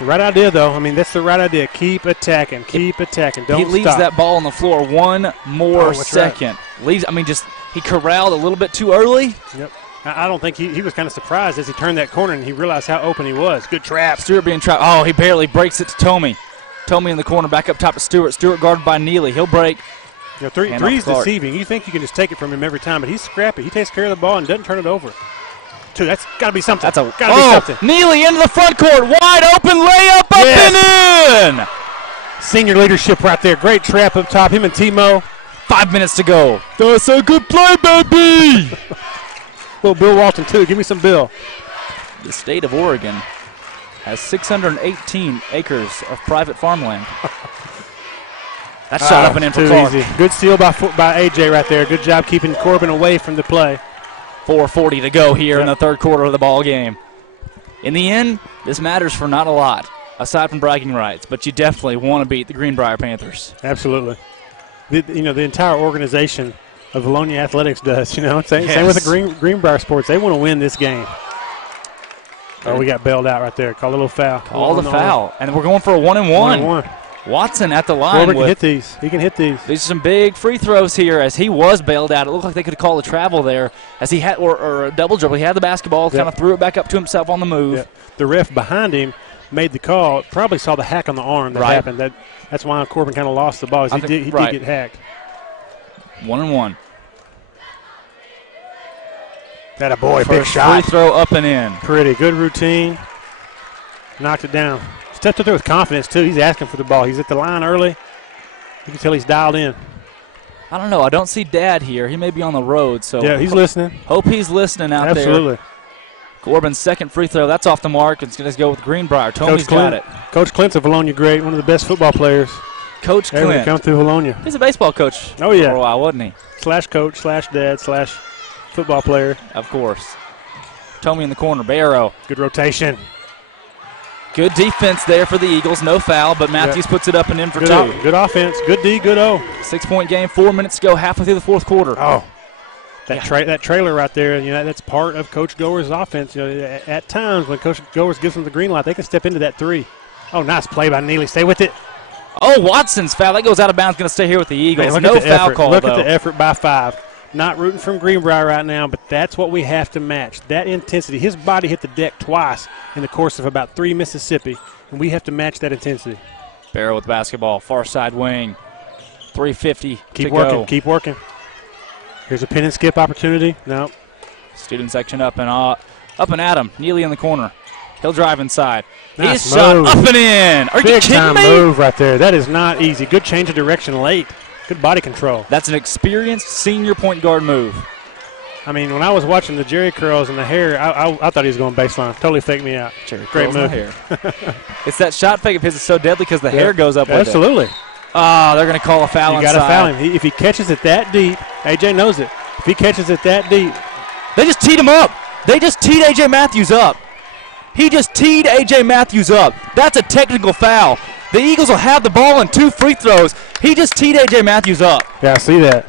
right idea, though. I mean, that's the right idea. Keep attacking. Keep attacking. Don't stop. He leaves that ball on the floor one more second. Right. He corralled a little bit too early. Yep. I don't think he was kind of surprised as he turned that corner and he realized how open he was. Good trap. Stewart being trapped. Oh, he barely breaks it to Tomey. Tomey in the corner, back up top to Stewart. Stewart guarded by Neely. He'll break. Three's deceiving. You think you can just take it from him every time, but he's scrappy. He takes care of the ball and doesn't turn it over. 2, that's got to be something. Be something. Neely into the front court. Wide open layup up and in. Senior leadership right there. Great trap up top. Him and Timo. 5 minutes to go. That's a good play, baby. Little Bill Walton, too. Give me some Bill. The state of Oregon has 618 acres of private farmland. That shot up and in for Clark. Easy. Good steal by A.J. right there. Good job keeping Corbin away from the play. 4:40 to go here in the third quarter of the ball game. In the end, this matters for not a lot, aside from bragging rights, but you definitely want to beat the Greenbrier Panthers. Absolutely. The entire organization of Vilonia Athletics does, Same with the Greenbrier Sports. They want to win this game. Oh, we got bailed out right there. Call a little foul. Call the foul. And we're going for a 1-and-1. Watson at the line. Corbin can hit these. He can hit these. These are some big free throws here as he was bailed out. It looked like they could call a travel there as he had, or a double dribble. He had the basketball, kind of threw it back up to himself on the move. Yep. The ref behind him made the call. Probably saw the hack on the arm that happened. That's why Corbin kind of lost the ball. He did get hacked. 1-and-1. That a boy, big shot. Free throw up and in. Pretty good routine. Knocked it down. Stepped up there with confidence, too. He's asking for the ball. He's at the line early. You can tell he's dialed in. I don't know. I don't see Dad here. He may be on the road. So yeah, he's listening. Hope he's listening out there. Absolutely. Corbin's second free throw. That's off the mark. It's going to go with Greenbrier. Tomey's got it. Coach Clint's a Vilonia great, one of the best football players. Coach Clint. Ever come through Vilonia. He's a baseball coach for a while, wasn't he? /coach, /dad, /football player. Of course. Tomey in the corner. Barrow. Good rotation. Good defense there for the Eagles. No foul, but Matthews puts it up and in for 2. Good offense. Good D, good O. 6-point game, 4 minutes to go, halfway through the fourth quarter. Oh, that trailer right there, that's part of Coach Gower's offense. At times when Coach Gower's gives them the green light, they can step into that 3. Oh, nice play by Neely. Stay with it. Oh, Watson's foul. That goes out of bounds. Going to stay here with the Eagles. Man, no foul call, Look at the effort by 5. Not rooting from Greenbrier right now, but that's what we have to match. That intensity. His body hit the deck twice in the course of about 3 Mississippi, and we have to match that intensity. Barrow with basketball, far side wing. 3:50 Keep to working, go. keep working. Here's a pin and skip opportunity. No. Student section up and at him. Neely in the corner. He'll drive inside. Nice His shot move. up and in. Are you Big kidding time me? move right there. That is not easy. Good change of direction late. Good body control. That's an experienced senior point guard move. I mean, when I was watching the Jerry curls and the hair, I thought he was going baseline. Totally faked me out. Jerry Great curls move. in the hair. It's that shot fake of his is so deadly because the hair goes up with it. Absolutely. Oh, they're going to call a foul You inside. got to foul him. If he catches it that deep, AJ knows it. If he catches it that deep. They just teed him up. They just teed A.J. Matthews up. He just teed A.J. Matthews up. That's a technical foul. The Eagles will have the ball in 2 free throws. He just teed A.J. Matthews up. Yeah, I see that.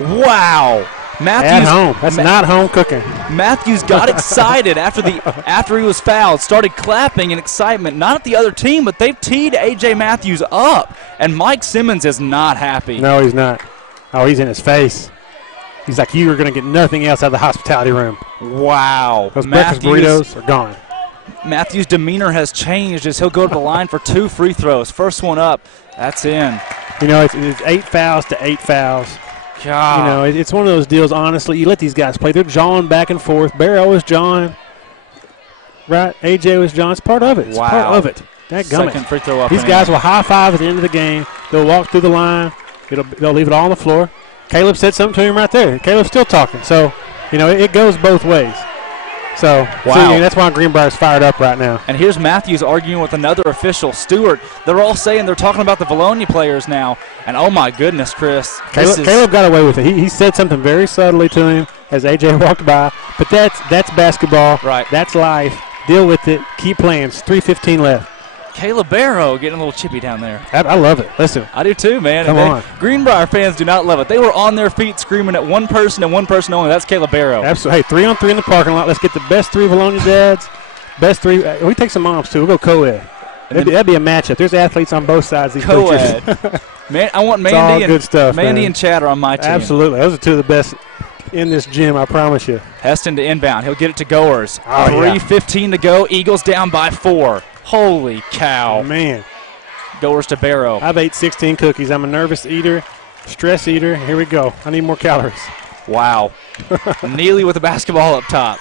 Wow. Matthews, at home. That's not home cooking. Matthews got excited after he was fouled, started clapping in excitement, not at the other team, but they've teed A.J. Matthews up. And Mike Simmons is not happy. No, he's not. Oh, he's in his face. He's like, you are going to get nothing else out of the hospitality room. Wow. Those breakfast burritos are gone. Matthews' demeanor has changed as he'll go to the line for 2 free throws. First one up, that's in. You know, it's 8 fouls to 8 fouls. God. You know, it's one of those deals, honestly. You let these guys play. They're jawing back and forth. Barrow was jawing. Right? AJ was jawing. It's part of it. It's wow. part of it. Second free throw up. These guys will high five at the end of the game. They'll walk through the line. They'll leave it all on the floor. Caleb said something to him right there. Caleb's still talking. So, you know, it goes both ways. So, wow. That's why Greenbrier's fired up right now. And here's Matthews arguing with another official, Stewart. They're all saying they're talking about the Vilonia players now. And, oh, my goodness, Chris. Caleb got away with it. He said something very subtly to him as A.J. walked by. But that's basketball. Right. That's life. Deal with it. Keep playing. It's 3:15 left. Caleb Barrow getting a little chippy down there. I love it. Listen. I do too, man. Come on. Greenbrier fans do not love it. They were on their feet screaming at one person and one person only. That's Caleb Barrow. Absolutely. Hey, 3-on-3 in the parking lot. Let's get the best 3 Vilonia dads. Best 3. We take some moms, too. We'll go co-ed. That'd be a matchup. There's athletes on both sides of these co-ed. Man, I want Mandy good stuff, Mandy man. and Chad are on my team. Absolutely. Those are 2 of the best in this gym, I promise you. Heston to inbound. He'll get it to Goers. Oh, 3:15 to go. Eagles down by 4. Holy cow. Man. Goers to Barrow. I've ate 16 cookies. I'm a nervous eater, stress eater. Here we go. I need more calories. Wow. Neely with the basketball up top.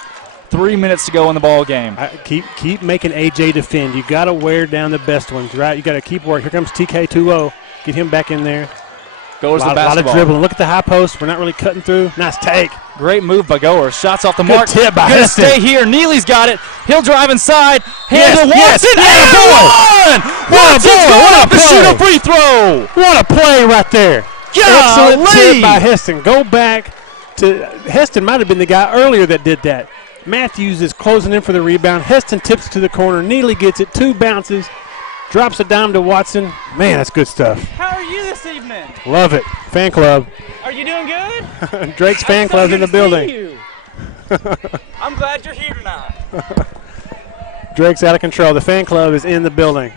3 minutes to go in the ball game. Keep making AJ defend. You got to wear down the best ones, right? You got to keep working. Here comes TK2-0. Get him back in there. Goers the basketball. A lot of dribbling. Look at the high post. We're not really cutting through. Nice take. Great move by Goers. Shots off the Good mark. tip by Gonna Heston. stay here. Neely's got it. He'll drive inside. Hand to Yes, Watson. yes. And Watson's going up to shoot a free throw. What a play right there. Golly. Excellent tip by Heston. Go back to Heston. Might have been the guy earlier that did that. Matthews is closing in for the rebound. Heston tips to the corner. Neely gets it. 2 bounces. Drops a dime to Watson. Man, that's good stuff. How are you this evening? Love it. Fan club. Are you doing good? Drake's fan club's in the building. I'm glad you're here tonight. Drake's out of control. The fan club is in the building.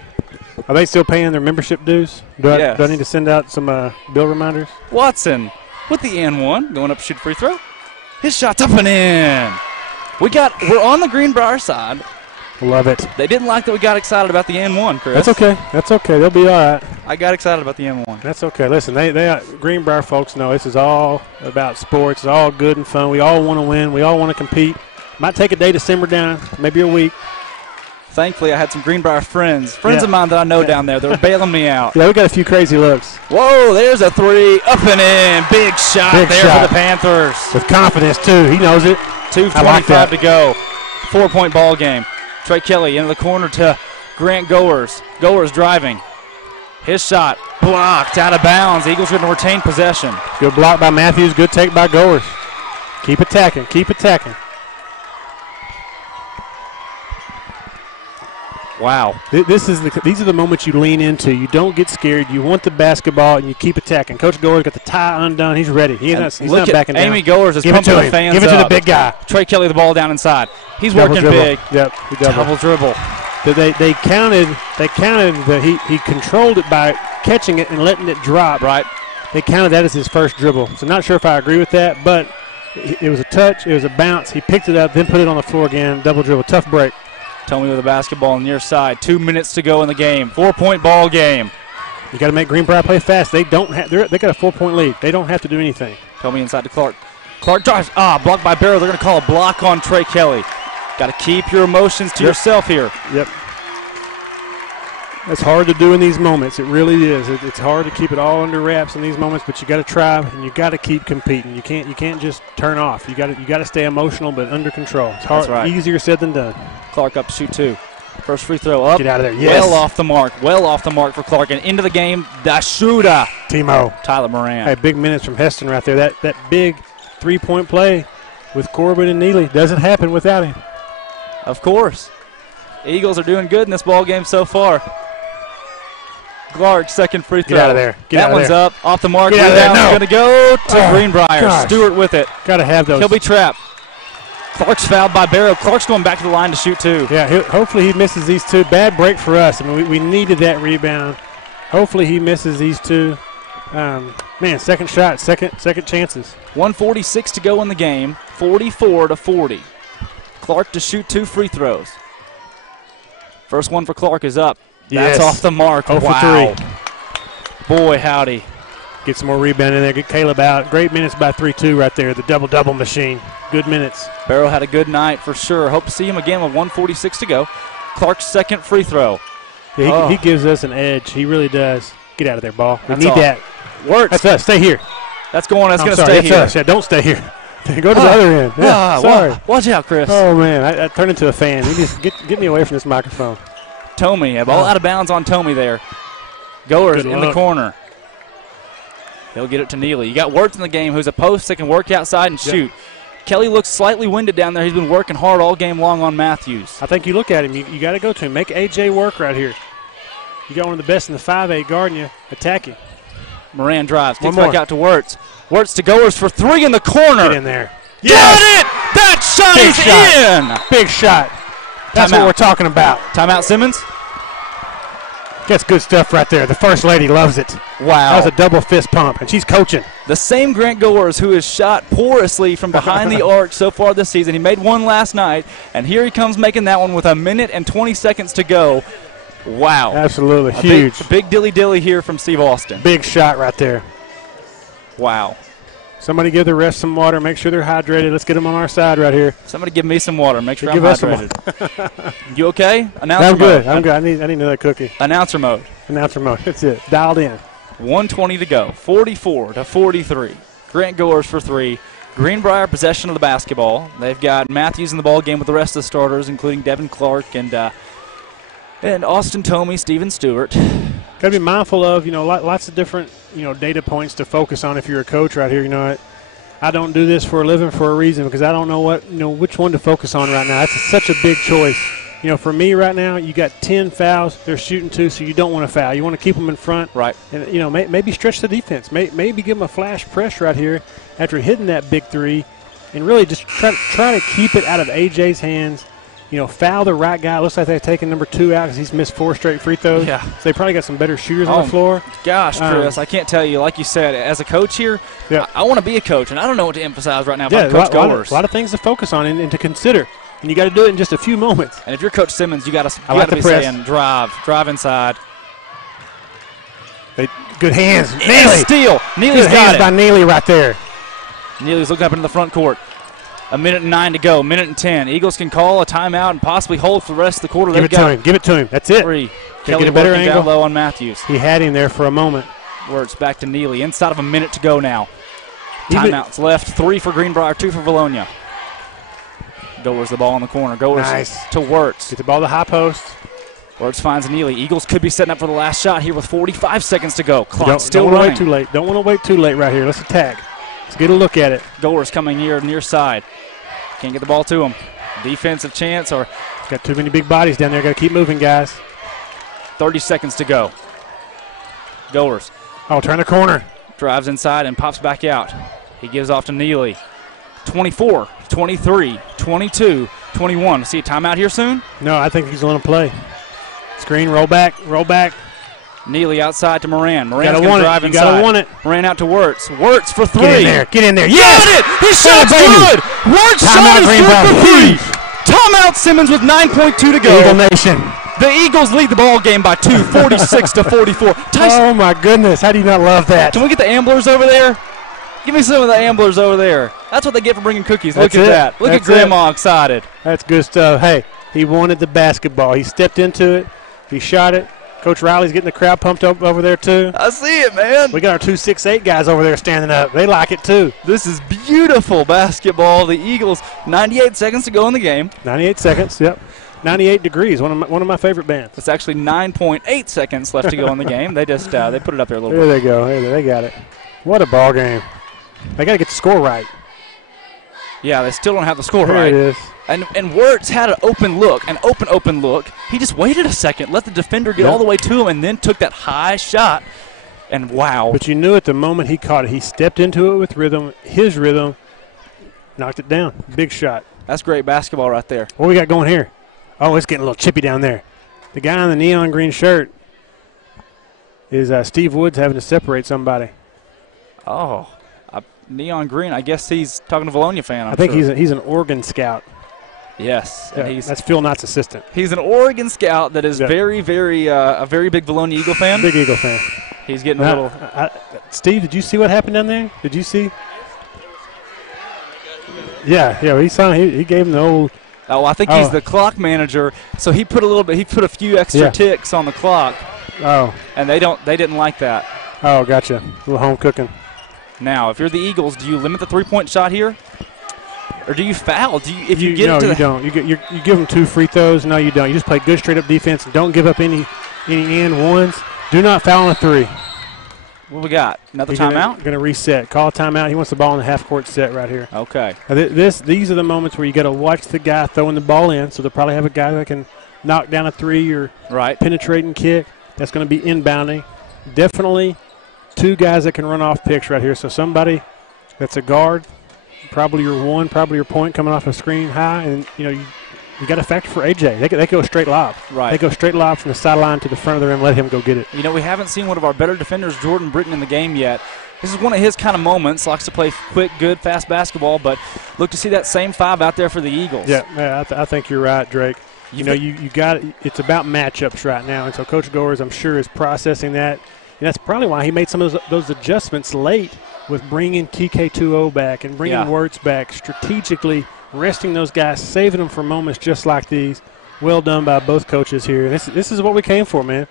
Are they still paying their membership dues? Do I need to send out some bill reminders? Watson with the N1 going up to shoot free throw. His shot's up and in. We're on the Greenbrier side. Love it. They didn't like that we got excited about the N1, Chris. That's okay. That's okay. They'll be all right. I got excited about the N1. That's okay. Listen, they Greenbrier folks know this is all about sports. It's all good and fun. We all want to win. We all want to compete. Might take a day to simmer down, maybe a week. Thankfully, I had some Greenbrier friends of mine that I know down there. They were bailing me out. Yeah, we got a few crazy looks. Whoa, there's a 3, up and in. Big shot for the Panthers. With confidence, too. He knows it. 2:25 to go. 4-point ball game. Trey Kelly into the corner to Grant Goers. Goers driving. His shot blocked out of bounds. Eagles going to retain possession. Good block by Matthews. Good take by Goers. Keep attacking. Keep attacking. Wow. These are the moments you lean into. You don't get scared. You want the basketball, and you keep attacking. Coach Goers got the tie undone. He's ready. He's not backing down. Amy Goers is pumping the fans Give it to the big guy. Trey Kelly the ball down inside. He's Double working dribble. big. Yep. Double dribble. They counted that he controlled it by catching it and letting it drop. Right. they counted that as his first dribble. So not sure if I agree with that, but it was a touch, it was a bounce. He picked it up, then put it on the floor again, double dribble, tough break. Tomey with the basketball on the near side. 2 minutes to go in the game. 4-point ball game. You got to make Greenbrier play fast. They don't have. They got a 4-point lead. They don't have to do anything. Tomey inside to Clark. Clark drives. Blocked by Barrow. They're going to call a block on Trey Kelly. Got to keep your emotions to yourself here. Yep. That's hard to do in these moments. It really is. It's hard to keep it all under wraps in these moments, but you got to try and you got to keep competing. You can't just turn off. You got to stay emotional but under control. It's hard. That's right. Easier said than done. Clark up to shoot 2. First free throw up. Get out of there. Yes. Well off the mark. Well off the mark for Clark. And into the game, the shooter. Timo. Tyler Moran. Hey, big minutes from Heston right there. That big 3-point play with Corbin and Neely doesn't happen without him. Of course. Eagles are doing good in this ball game so far. Clark, second free throw. Get out of there. That one's up. Off the mark. Get out of there. No. Going to go to Greenbrier. Gosh. Stewart with it. Got to have those. He'll be trapped. Clark's fouled by Barrow. Clark's going back to the line to shoot 2. Yeah, hopefully he misses these 2. Bad break for us. I mean, we needed that rebound. Hopefully he misses these 2. Man, second shot, second chances. 1:46 to go in the game. 44-40. Clark to shoot 2 free throws. First one for Clark is up. Yes. That's off the mark. 0 wow. for 3. Boy, howdy. Get some more rebound in there. Get Caleb out. Great minutes by 3-2 right there. The double-double machine. Good minutes. Barrow had a good night for sure. Hope to see him again with 1:46 to go. Clark's second free throw. Yeah, he gives us an edge. He really does. Get out of there, ball. We That's need all. that. Works. That's us. Stay here. That's going. That's going to sorry. stay That's here. us. Yeah, don't stay here. Go to the other end. Yeah, sorry. Watch out, Chris. Oh, man. I turned into a fan. You just get me away from this microphone. Tomey, a ball out of bounds on Tomey there. Goers in the corner. He'll get it to Neely. You got Wirtz in the game who's a post that can work outside and shoot. Kelly looks slightly winded down there. He's been working hard all game long on Matthews. I think you look at him. You got to go to him. Make A.J. work right here. You got one of the best in the 5A guarding you. Attack him. Moran drives. Kicks back out to Wirtz. Wirtz to Goers for 3 in the corner. Get in there. Got it! That shot Big is shot. in! Big shot. That's what we're talking about. Timeout, Simmons. That's good stuff right there. The First Lady loves it. Wow. That was a double fist pump, and she's coaching. The same Grant Goers who has shot porously from behind the arc so far this season. He made one last night, and here he comes making that one with 1 minute and 20 seconds to go. Wow. Absolutely. Huge. Big dilly-dilly here from Steve Austin. Big shot right there. Wow. Somebody give the refs some water. Make sure they're hydrated. Let's get them on our side right here. Somebody give me some water. Make sure give I'm us some hydrated. You okay? Announcer I'm good. mode. I'm good. I need another cookie. Announcer mode. Announcer mode. That's it. Dialed in. 1:20 to go. 44-43. Grant Goers for 3. Greenbrier possession of the basketball. They've got Matthews in the ball game with the rest of the starters, including Devin Clark and Austin Tomey, Steven Stewart. Got to be mindful of, lots of different, data points to focus on if you're a coach right here. I don't do this for a living for a reason because I don't know which one to focus on right now. That's such a big choice. For me right now, you got 10 fouls. They're shooting 2, so you don't want to foul. You want to keep them in front. Right. And, maybe stretch the defense. Maybe give them a flash press right here after hitting that big 3 and really just try to keep it out of AJ's hands. Foul the right guy. Looks like they've taken number 2 out because he's missed 4 straight free throws. Yeah. So they probably got some better shooters on the floor. Gosh, Chris, I can't tell you. Like you said, as a coach here, I want to be a coach, and I don't know what to emphasize right now if I'm Coach Goers. A lot of things to focus on and to consider. And you got to do it in just a few moments. And if you're Coach Simmons, you got to be saying drive inside. Good hands. Neely. Steal. Neely's good got hands it. by Neely right there. Neely's looking up into the front court. 1 minute and 9 to go. 1 minute and 10. Eagles can call a timeout and possibly hold for the rest of the quarter. Give it to him. That's it. 3. Kelly Kelly get a better working angle. down low on Matthews. He had him there for a moment. Wirtz back to Neely. Inside of 1 minute to go now. Timeouts left. 3 for Greenbrier, 2 for Vilonia. Goers the ball in the corner. Goers to Wirtz. Get the ball to the high post. Wirtz finds Neely. Eagles could be setting up for the last shot here with 45 seconds to go. Clock still don't running. Wait too late. Don't want to wait too late right here. Let's attack. Let's get a look at it. Goers coming here near side. Can't get the ball to him. Defensive chance or got too many big bodies down there. Got to keep moving, guys. 30 seconds to go. Goers. Oh, turn the corner. Drives inside and pops back out. He gives off to Neely. 24, 23, 22, 21. See a timeout here soon? No, I think he's going to play. Screen, roll back. Neely outside to Moran. Moran's going to drive you inside. gotta want it. Moran out to Wirtz. Wirtz for 3. Get in there. Get in there. Yes! Got it! His shot's good! Wirtz shot is good for 3. Timeout Simmons with 9.2 to go. Eagle Nation. The Eagles lead the ball game by 2, 46 to 44. Tyson, oh, my goodness. How do you not love that? can we get the Amblers over there? Give me some of the Amblers over there. That's what they get for bringing cookies. Look at that. Look at Grandma excited. That's good stuff. Hey, he wanted the basketball. He stepped into it. He shot it. Coach Riley's getting the crowd pumped up over there, too. I see it, man. We got our 2 6'8" guys over there standing up. They like it, too. This is beautiful basketball. The Eagles, 98 seconds to go in the game. 98 seconds, yep. 98 degrees, one of my favorite bands. It's actually 9.8 seconds left to go in the game. They just they put it up there a little There bit. they go. They got it. What a ball game. They got to get the score right. Yeah, they still don't have the score There right. it is. And Wirtz had an open look, open look. He just waited a second, let the defender get all the way to him, and then took that high shot. And wow. But you knew at the moment he caught it. He stepped into it with rhythm, his rhythm, knocked it down. Big shot. That's great basketball right there. What we got going here? Oh, it's getting a little chippy down there. The guy in the neon green shirt is Steve Woods having to separate somebody. Oh, neon green. I guess he's talking to Vilonia fan. I think he's an Oregon scout. Yes, Yeah, and that's Phil Knott's assistant. he's an Oregon scout that is very, very a very big Vilonia Eagle fan. Big Eagle fan. He's getting a little. Steve, did you see what happened down there? Did you see? Yeah. He saw. He gave him the old. Oh, I think he's the clock manager. So he put a few extra ticks on the clock. Oh. And they didn't like that. Oh, gotcha. A little home cooking. Now, if you're the Eagles, do you limit the 3-point shot here, or do you foul? No, you don't. You give them 2 free throws. No, you don't. You just play good straight up defense and don't give up any and ones. Do not foul on a 3. What we got? Another timeout? Going to reset. Call a timeout. He wants the ball in the half-court set right here. Okay. Now these are the moments where you got to watch the guy throwing the ball in. So they'll probably have a guy that can knock down a 3 or penetrating kick. That's going to be inbounding. Definitely 2 guys that can run off picks right here. So somebody that's a guard, probably your one, probably your point coming off a screen high, and you got to factor for AJ. They go straight lob. Right. They go straight lob from the sideline to the front of the rim. Let him go get it. We haven't seen one of our better defenders, Jordan Britton, in the game yet. This is one of his kind of moments. Likes to play quick, good, fast basketball, but look to see that same 5 out there for the Eagles. Yeah, I think you're right, Drake. You got it's about matchups right now, and so Coach Gores, I'm sure, is processing that. And that's probably why he made some of those adjustments late with bringing TK2O back and bringing Wirtz back, strategically resting those guys, saving them for moments just like these. Well done by both coaches here. This is what we came for, man.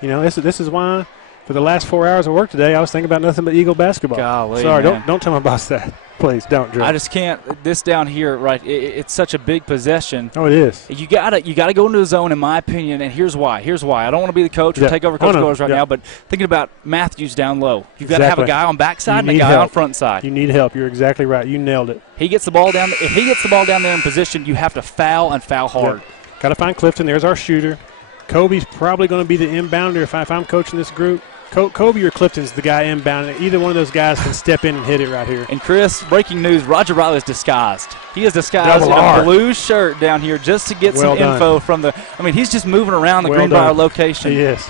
This is why for the last 4 hours of work today I was thinking about nothing but Eagle basketball. Golly, sorry, man. don't tell my boss that. Please don't, Drake. I just can't. This down here, right? It's such a big possession. Oh, it is. You gotta go into the zone, in my opinion, and here's why. I don't want to be the coach or take over Coach Gores right now, but thinking about Matthews down low. You've got to have a guy on backside and a guy on front side. You need help. You're exactly right. You nailed it. He gets the ball down. If he gets the ball down there in position, you have to foul and foul hard. Got to find Clifton. There's our shooter. Kobe's probably going to be the inbounder if I'm coaching this group. Kobe or Clifton's the guy inbounding. Either one of those guys can step in and hit it right here. And Chris, breaking news, Roger Riley is disguised. He is disguised in a blue shirt down here just to get some info from the – he's just moving around the Greenbrier location. He is.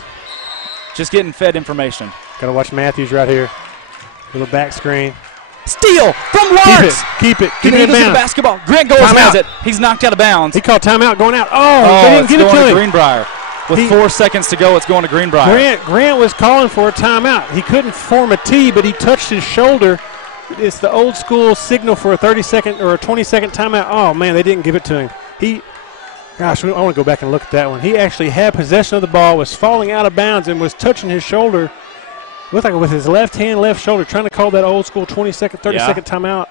Just getting fed information. Got to watch Matthews right here. Little back screen. Steal from Wirtz. Keep it. Keep it in bounds. Basketball. Grant Gores has it. He's knocked out of bounds. He called timeout going out. Oh, they didn't get it to him. Greenbrier. With 4 seconds to go, it's going to Greenbrier. Grant was calling for a timeout. He couldn't form a T, but he touched his shoulder. It's the old school signal for a 30-second or a 20-second timeout. Oh, man, they didn't give it to him. I want to go back and look at that one. He actually had possession of the ball, was falling out of bounds, and was touching his shoulder. Looked like with his left hand, left shoulder, trying to call that old school 20-second, 30-second timeout.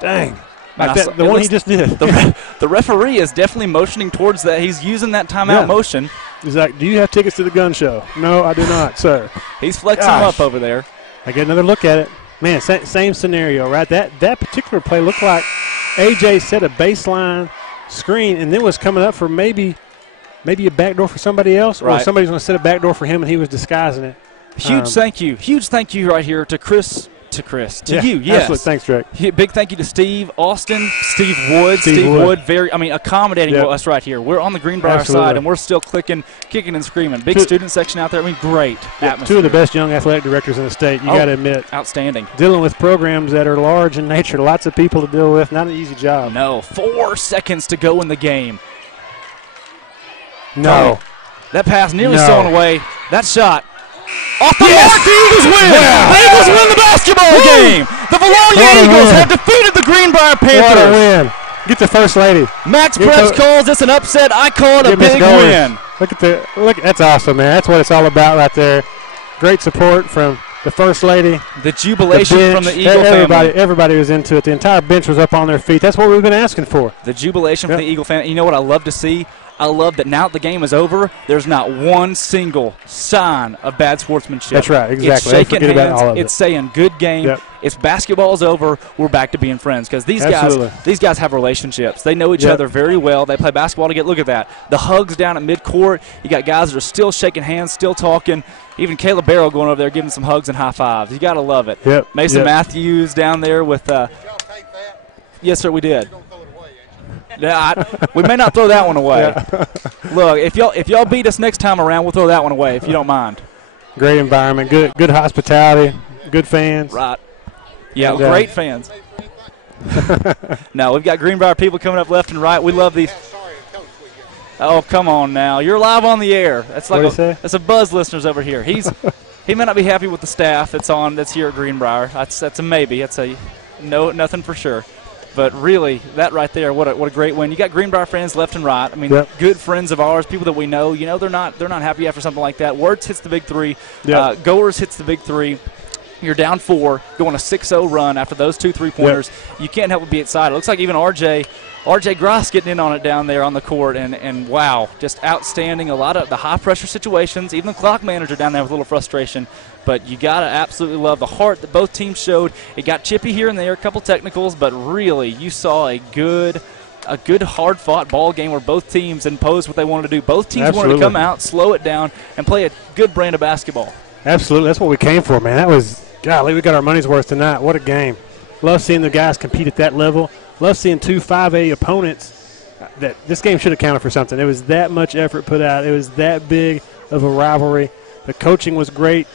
Dang. Like the one he just did. The referee is definitely motioning towards that. He's using that timeout motion. He's like, do you have tickets to the gun show? No, I do not, sir. He's flexing them up over there. I get another look at it. Man, same scenario, right? That particular play looked like A.J. set a baseline screen and then was coming up for maybe a backdoor for somebody else, or somebody's going to set a backdoor for him and he was disguising it. Huge thank you right here to Chris To Chris, to you, yes. Absolutely. Thanks, Drake. Big thank you to Steve Austin, Steve Wood. Very, accommodating us right here. We're on the Greenbrier side, and we're still kicking and screaming. Big student section out there. Great atmosphere. Two of the best young athletic directors in the state, you got to admit. Outstanding. Dealing with programs that are large in nature, lots of people to deal with, not an easy job. No, 4 seconds to go in the game. No. That pass nearly stolen away. That shot. Off the mark, the Eagles win! Yeah. The Eagles win the basketball game! The Vilonia Eagles have defeated the Greenbrier Panthers! What a win. Get the first lady. Max Press calls this an upset. I call it a big win. Look, that's awesome, man. That's what it's all about right there. Great support from the first lady. The jubilation from the Eagle family. Everybody was into it. The entire bench was up on their feet. That's what we've been asking for. The jubilation from the Eagle family. You know what I love to see? I love that now that the game is over, there's not one single sign of bad sportsmanship. That's right, exactly. It's shaking hands. It's saying good game. Yep. It's basketball's over. We're back to being friends because these guys have relationships. They know each other very well. They play basketball together. Look at that. The hugs down at midcourt. You got guys that are still shaking hands, still talking. Even Caleb Barrow going over there giving some hugs and high fives. You got to love it. Yep. Mason Matthews down there with yes, sir, we did. Yeah, we may not throw that one away. Yeah. Look, if y'all beat us next time around, we'll throw that one away if you don't mind. Great environment, good hospitality, good fans. Right. Yeah, great fans. No, we've got Greenbrier people coming up left and right. We love these. Oh, come on now. You're live on the air. That's like that's a buzz listeners over here. He may not be happy with the staff that's here at Greenbrier. That's a maybe. That's a nothing for sure. But really, that right there, what a great win. You got Greenbrier fans left and right. Good friends of ours, people that we know. You know, they're not happy after something like that. Wirtz hits the big three. Yep. Goers hits the big three. You're down 4, going a 6-0 run after those 2 3-pointers. Yep. You can't help but be excited. It looks like even RJ Gross getting in on it down there on the court, and wow, just outstanding. A lot of the high-pressure situations, even the clock manager down there with a little frustration. But you got to absolutely love the heart that both teams showed. It got chippy here and there, a couple technicals, but really you saw a good hard-fought ball game where both teams imposed what they wanted to do. Both teams wanted to come out, slow it down, and play a good brand of basketball. Absolutely. That's what we came for, man. That was, golly, we got our money's worth tonight. What a game. Love seeing the guys compete at that level. Love seeing 2 5A opponents. That this game should have counted for something. There was that much effort put out. It was that big of a rivalry. The coaching was great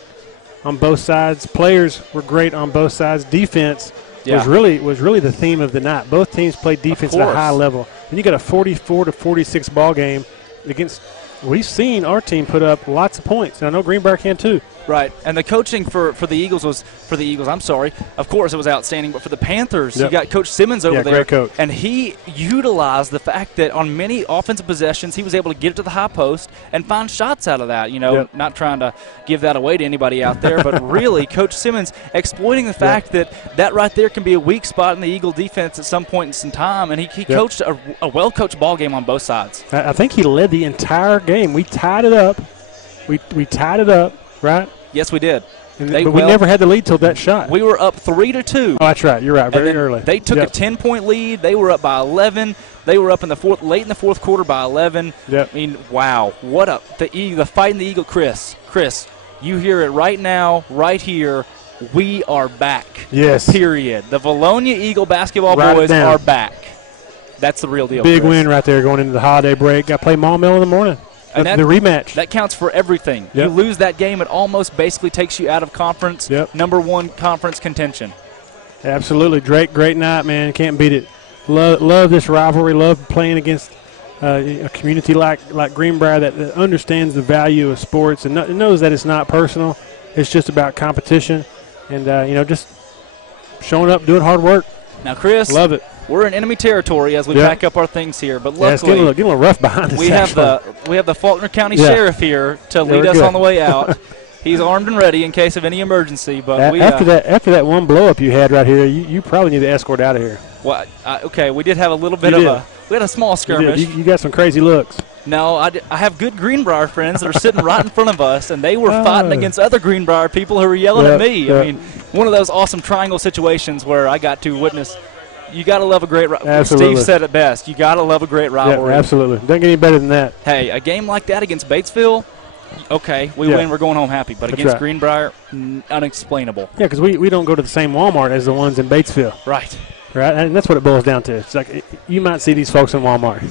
on both sides. Players were great on both sides. Defense was really the theme of the night. Both teams played defense at a high level. And you got a 44-46 ball game against. We've seen our team put up lots of points, and I know Greenbrier can too. Right, and the coaching for the Eagles of course it was outstanding, but for the Panthers, you got Coach Simmons over there, great coach. And he utilized the fact that on many offensive possessions, he was able to get it to the high post and find shots out of that, not trying to give that away to anybody out there, but really Coach Simmons exploiting the fact that right there can be a weak spot in the Eagle defense at some point in some time, and he coached a well-coached ball game on both sides. I think he led the entire game. We tied it up. We tied it up. Right? Yes, we did. But we never had the lead till that shot. We were up 3-2. Oh, that's right. You're right. Very early. They took a 10-point lead. They were up by 11. They were up in late in the fourth quarter by 11. Yep. Wow. What the fight in the Eagle, Chris, you hear it right now, right here. We are back. Yes. Period. The Vilonia Eagle basketball boys are back. That's the real deal. Big win right there going into the holiday break. Got to play Maumelle in the morning. And the rematch. That counts for everything. Yep. You lose that game, it almost basically takes you out of conference, number 1 conference contention. Absolutely. Drake, great night, man. Can't beat it. Love this rivalry. Love playing against a community like Greenbrier that understands the value of sports and knows that it's not personal. It's just about competition and, just showing up, doing hard work. Now, Chris. Love it. We're in enemy territory as we pack up our things here, but luckily it's getting a little rough behind us. We have the Faulkner County Sheriff here to lead us on the way out. He's armed and ready in case of any emergency. But after that one blow up you had right here, you probably need to escort out of here. Well, okay, we did have a little bit we had a small skirmish. You got some crazy looks. No, I have good Greenbrier friends that are sitting right in front of us, and they were fighting against other Greenbrier people who were yelling at me. I mean, one of those awesome triangle situations where I got to witness. You got to love a great rivalry. Steve said it best. You got to love a great rivalry. Yeah, absolutely. Doesn't get any better than that. Hey, a game like that against Batesville, okay, we win, we're going home happy. But That's against right. Greenbrier, unexplainable. Yeah, because we don't go to the same Walmart as the ones in Batesville. Right. Right, and that's what it boils down to. It's like you might see these folks in Walmart.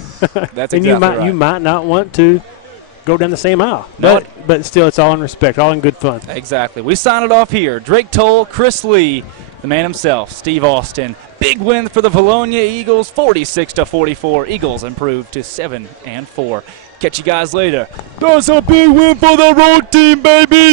That's and exactly right. You might not want to go down the same aisle. No. But still, it's all in respect, all in good fun. Exactly. We sign it off here. Drake Toll, Chris Lee, the man himself, Steve Austin. Big win for the Vilonia Eagles, 46-44. Eagles improved to 7-4. Catch you guys later. That's a big win for the road team, baby!